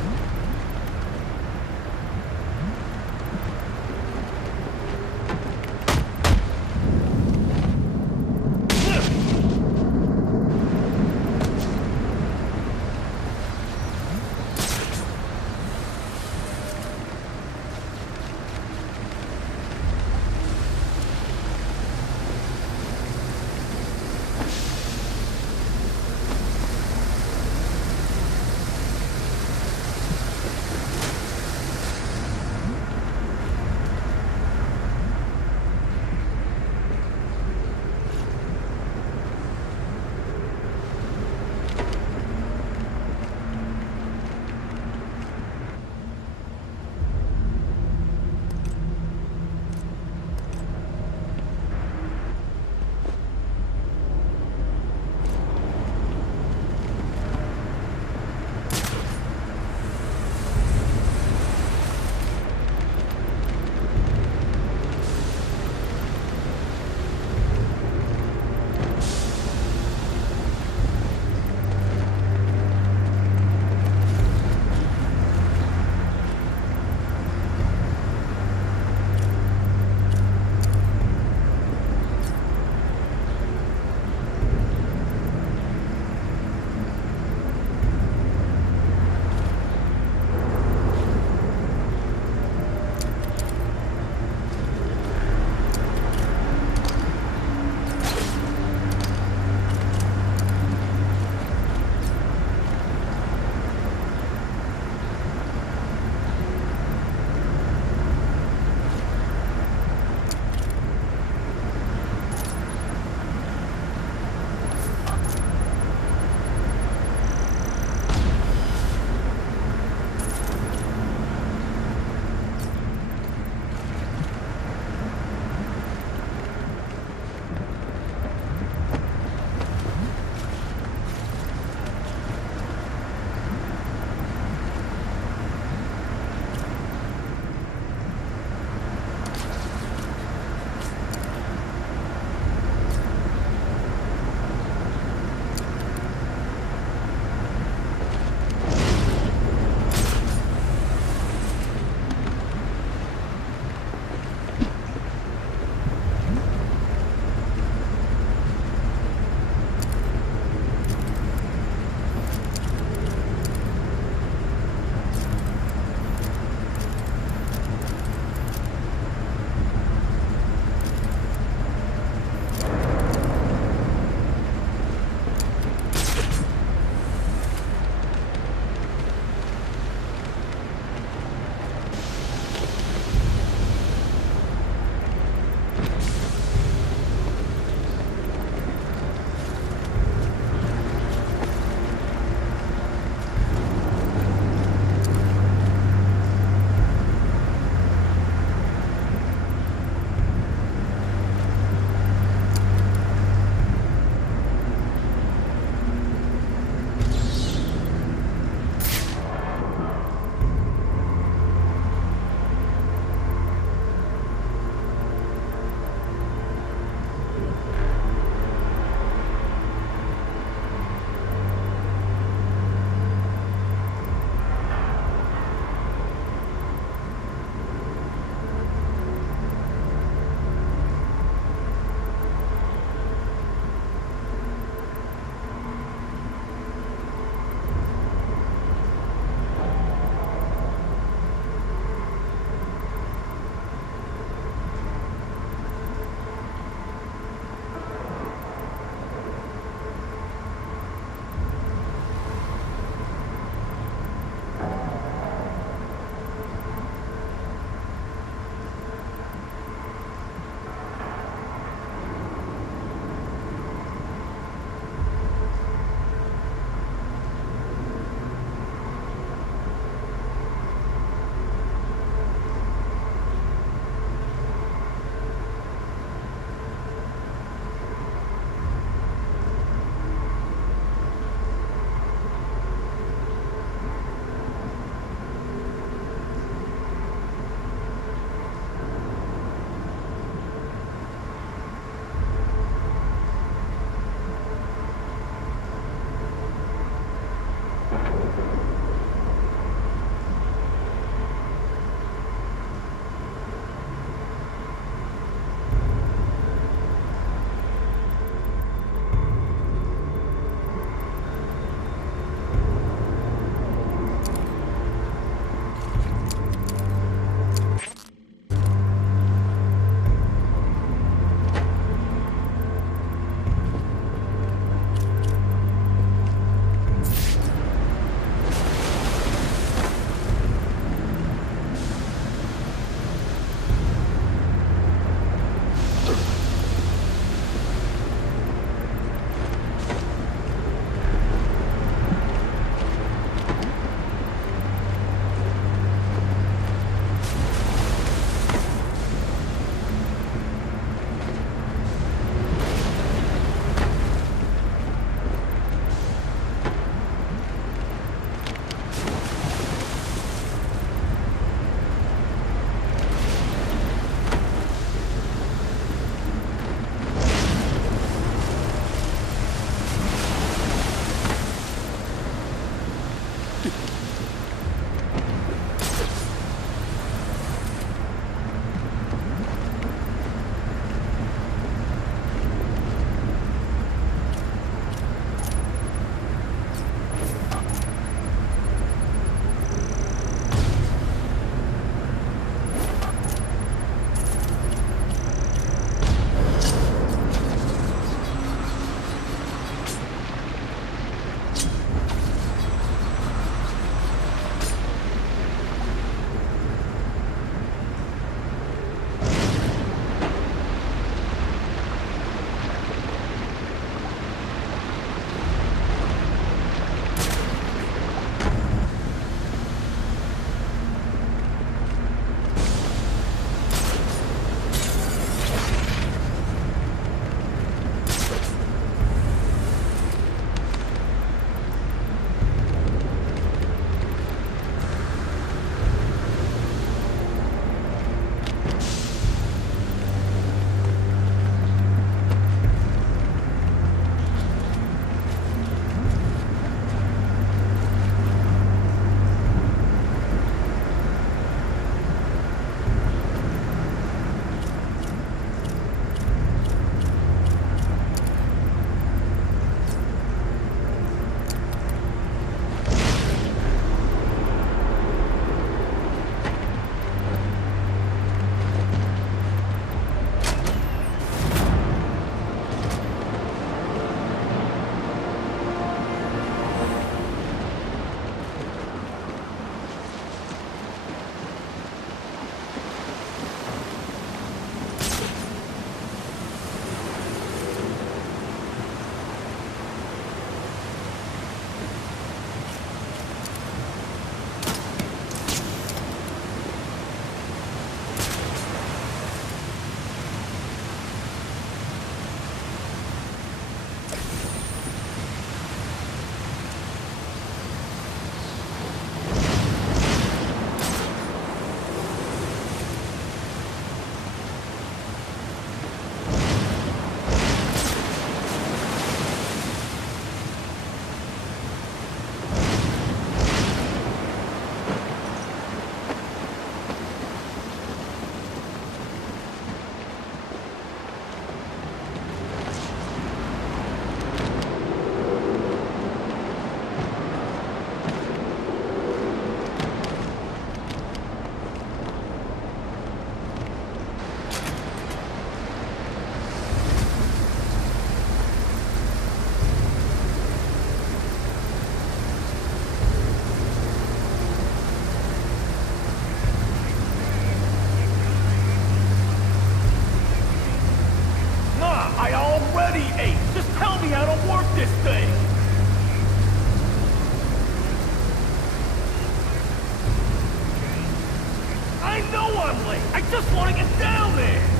I just want to get down there!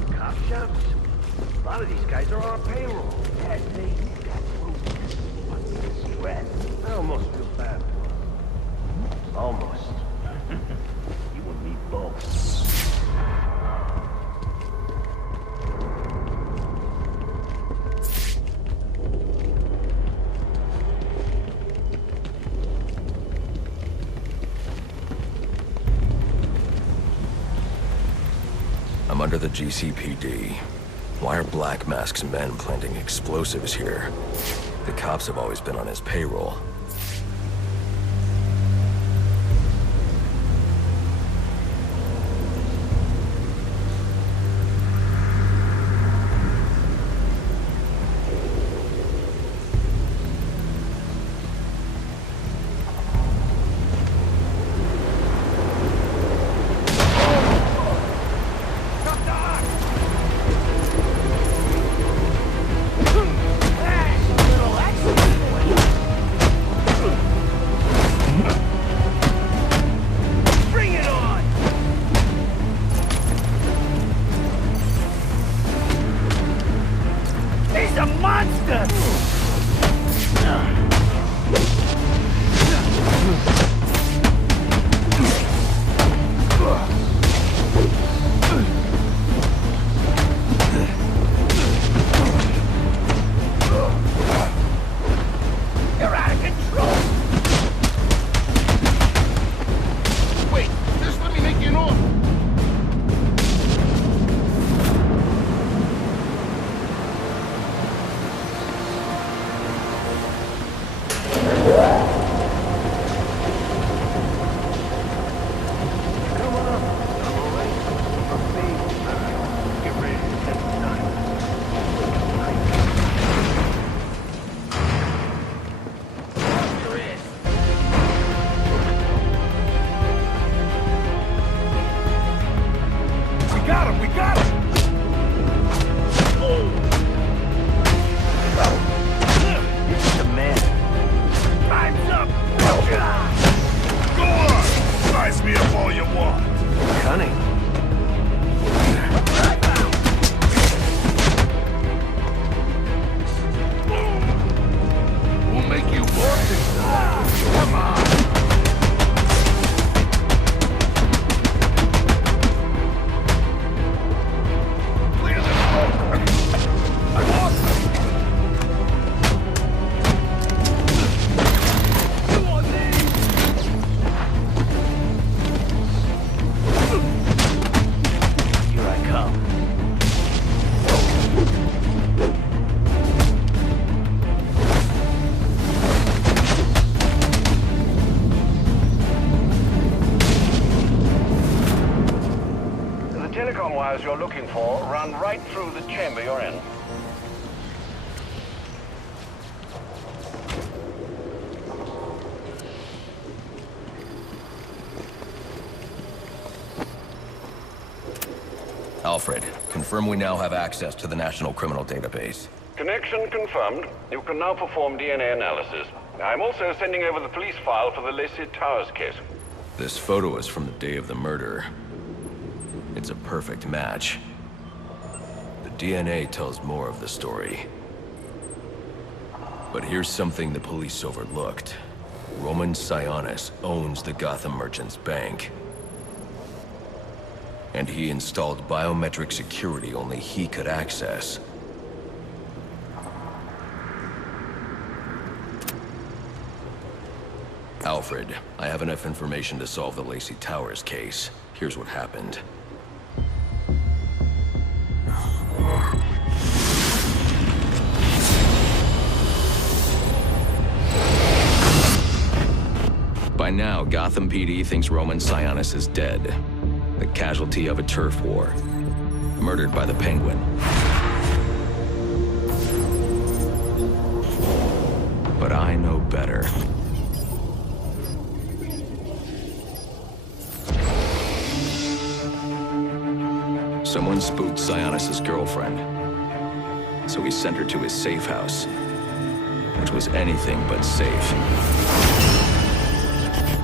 them cop shops? A lot of these guys are on payroll. Yeah, they got roots. Must be the spread. I almost feel bad for them. Almost. You and me both. I'm under the GCPD. Why are Black Mask's men planting explosives here? The cops have always been on his payroll. You're looking for run right through the chamber you're in. Alfred, confirm we now have access to the National Criminal Database. Connection confirmed. You can now perform DNA analysis. I'm also sending over the police file for the Lacey Towers case. This photo is from the day of the murder. It's a perfect match. The DNA tells more of the story. But here's something the police overlooked. Roman Sionis owns the Gotham Merchants Bank. And he installed biometric security only he could access. Alfred, I have enough information to solve the Lacey Towers case. Here's what happened. By now, Gotham PD thinks Roman Sionis is dead. The casualty of a turf war. Murdered by the Penguin. But I know better. Someone spooked Sionis' girlfriend. So he sent her to his safe house. Which was anything but safe.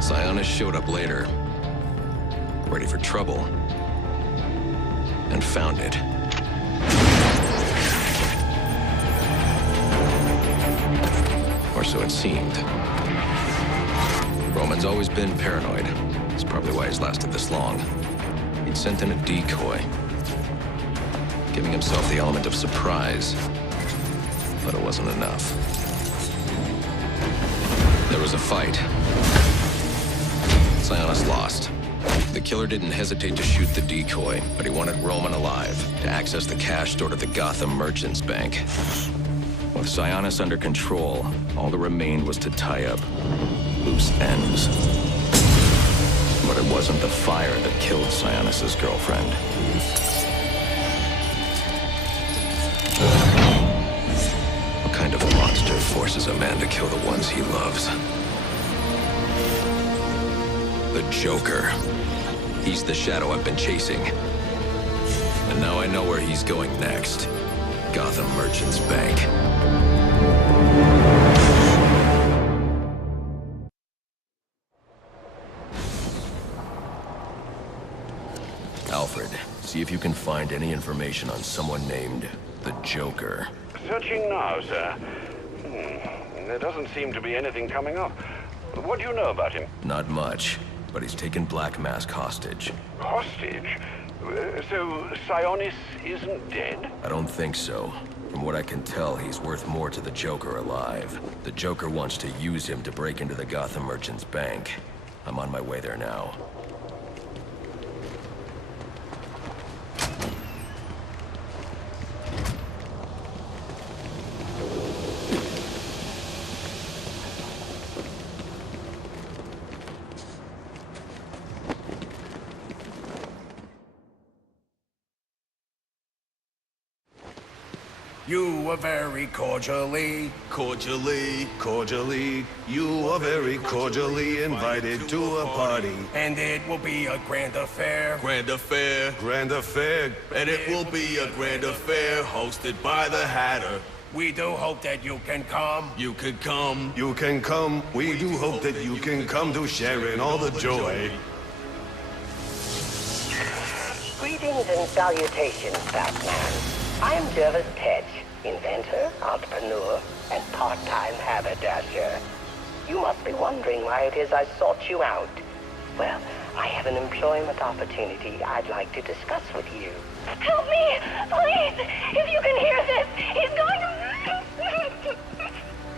Sionis showed up later, ready for trouble, and found it. Or so it seemed. Roman's always been paranoid. That's probably why he's lasted this long. He'd sent in a decoy, giving himself the element of surprise. But it wasn't enough. There was a fight. Sionis lost. The killer didn't hesitate to shoot the decoy, but he wanted Roman alive to access the cash stored at the Gotham Merchants Bank. With Sionis under control, all that remained was to tie up loose ends. But it wasn't the fire that killed Sionis' girlfriend. What kind of monster forces a man to kill the ones he loves? The Joker. He's the shadow I've been chasing. And now I know where he's going next. Gotham Merchants Bank. Alfred, see if you can find any information on someone named the Joker. Searching now, sir. There doesn't seem to be anything coming up. What do you know about him? Not much, but he's taken Black Mask hostage. Hostage? So Sionis isn't dead? I don't think so. From what I can tell, he's worth more to the Joker alive. The Joker wants to use him to break into the Gotham Merchants Bank. I'm on my way there now. You are very cordially, you are very cordially invited to a party. And it will be a grand affair. Grand affair. Grand affair. And it will be a grand affair hosted by the Hatter. We do hope that you can come. You can come. You can come. We do hope that you can come to share in all the joy. Greetings and salutations, Batman. I'm Jervis Tetch, inventor, entrepreneur, and part-time haberdasher. You must be wondering why it is I sought you out. Well, I have an employment opportunity I'd like to discuss with you. Help me! Please! If you can hear this, he's going to...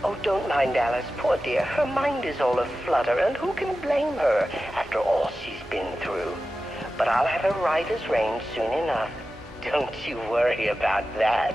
Oh, don't mind Alice, poor dear. Her mind is all aflutter, and who can blame her after all she's been through? But I'll have her right as rain soon enough. Don't you worry about that.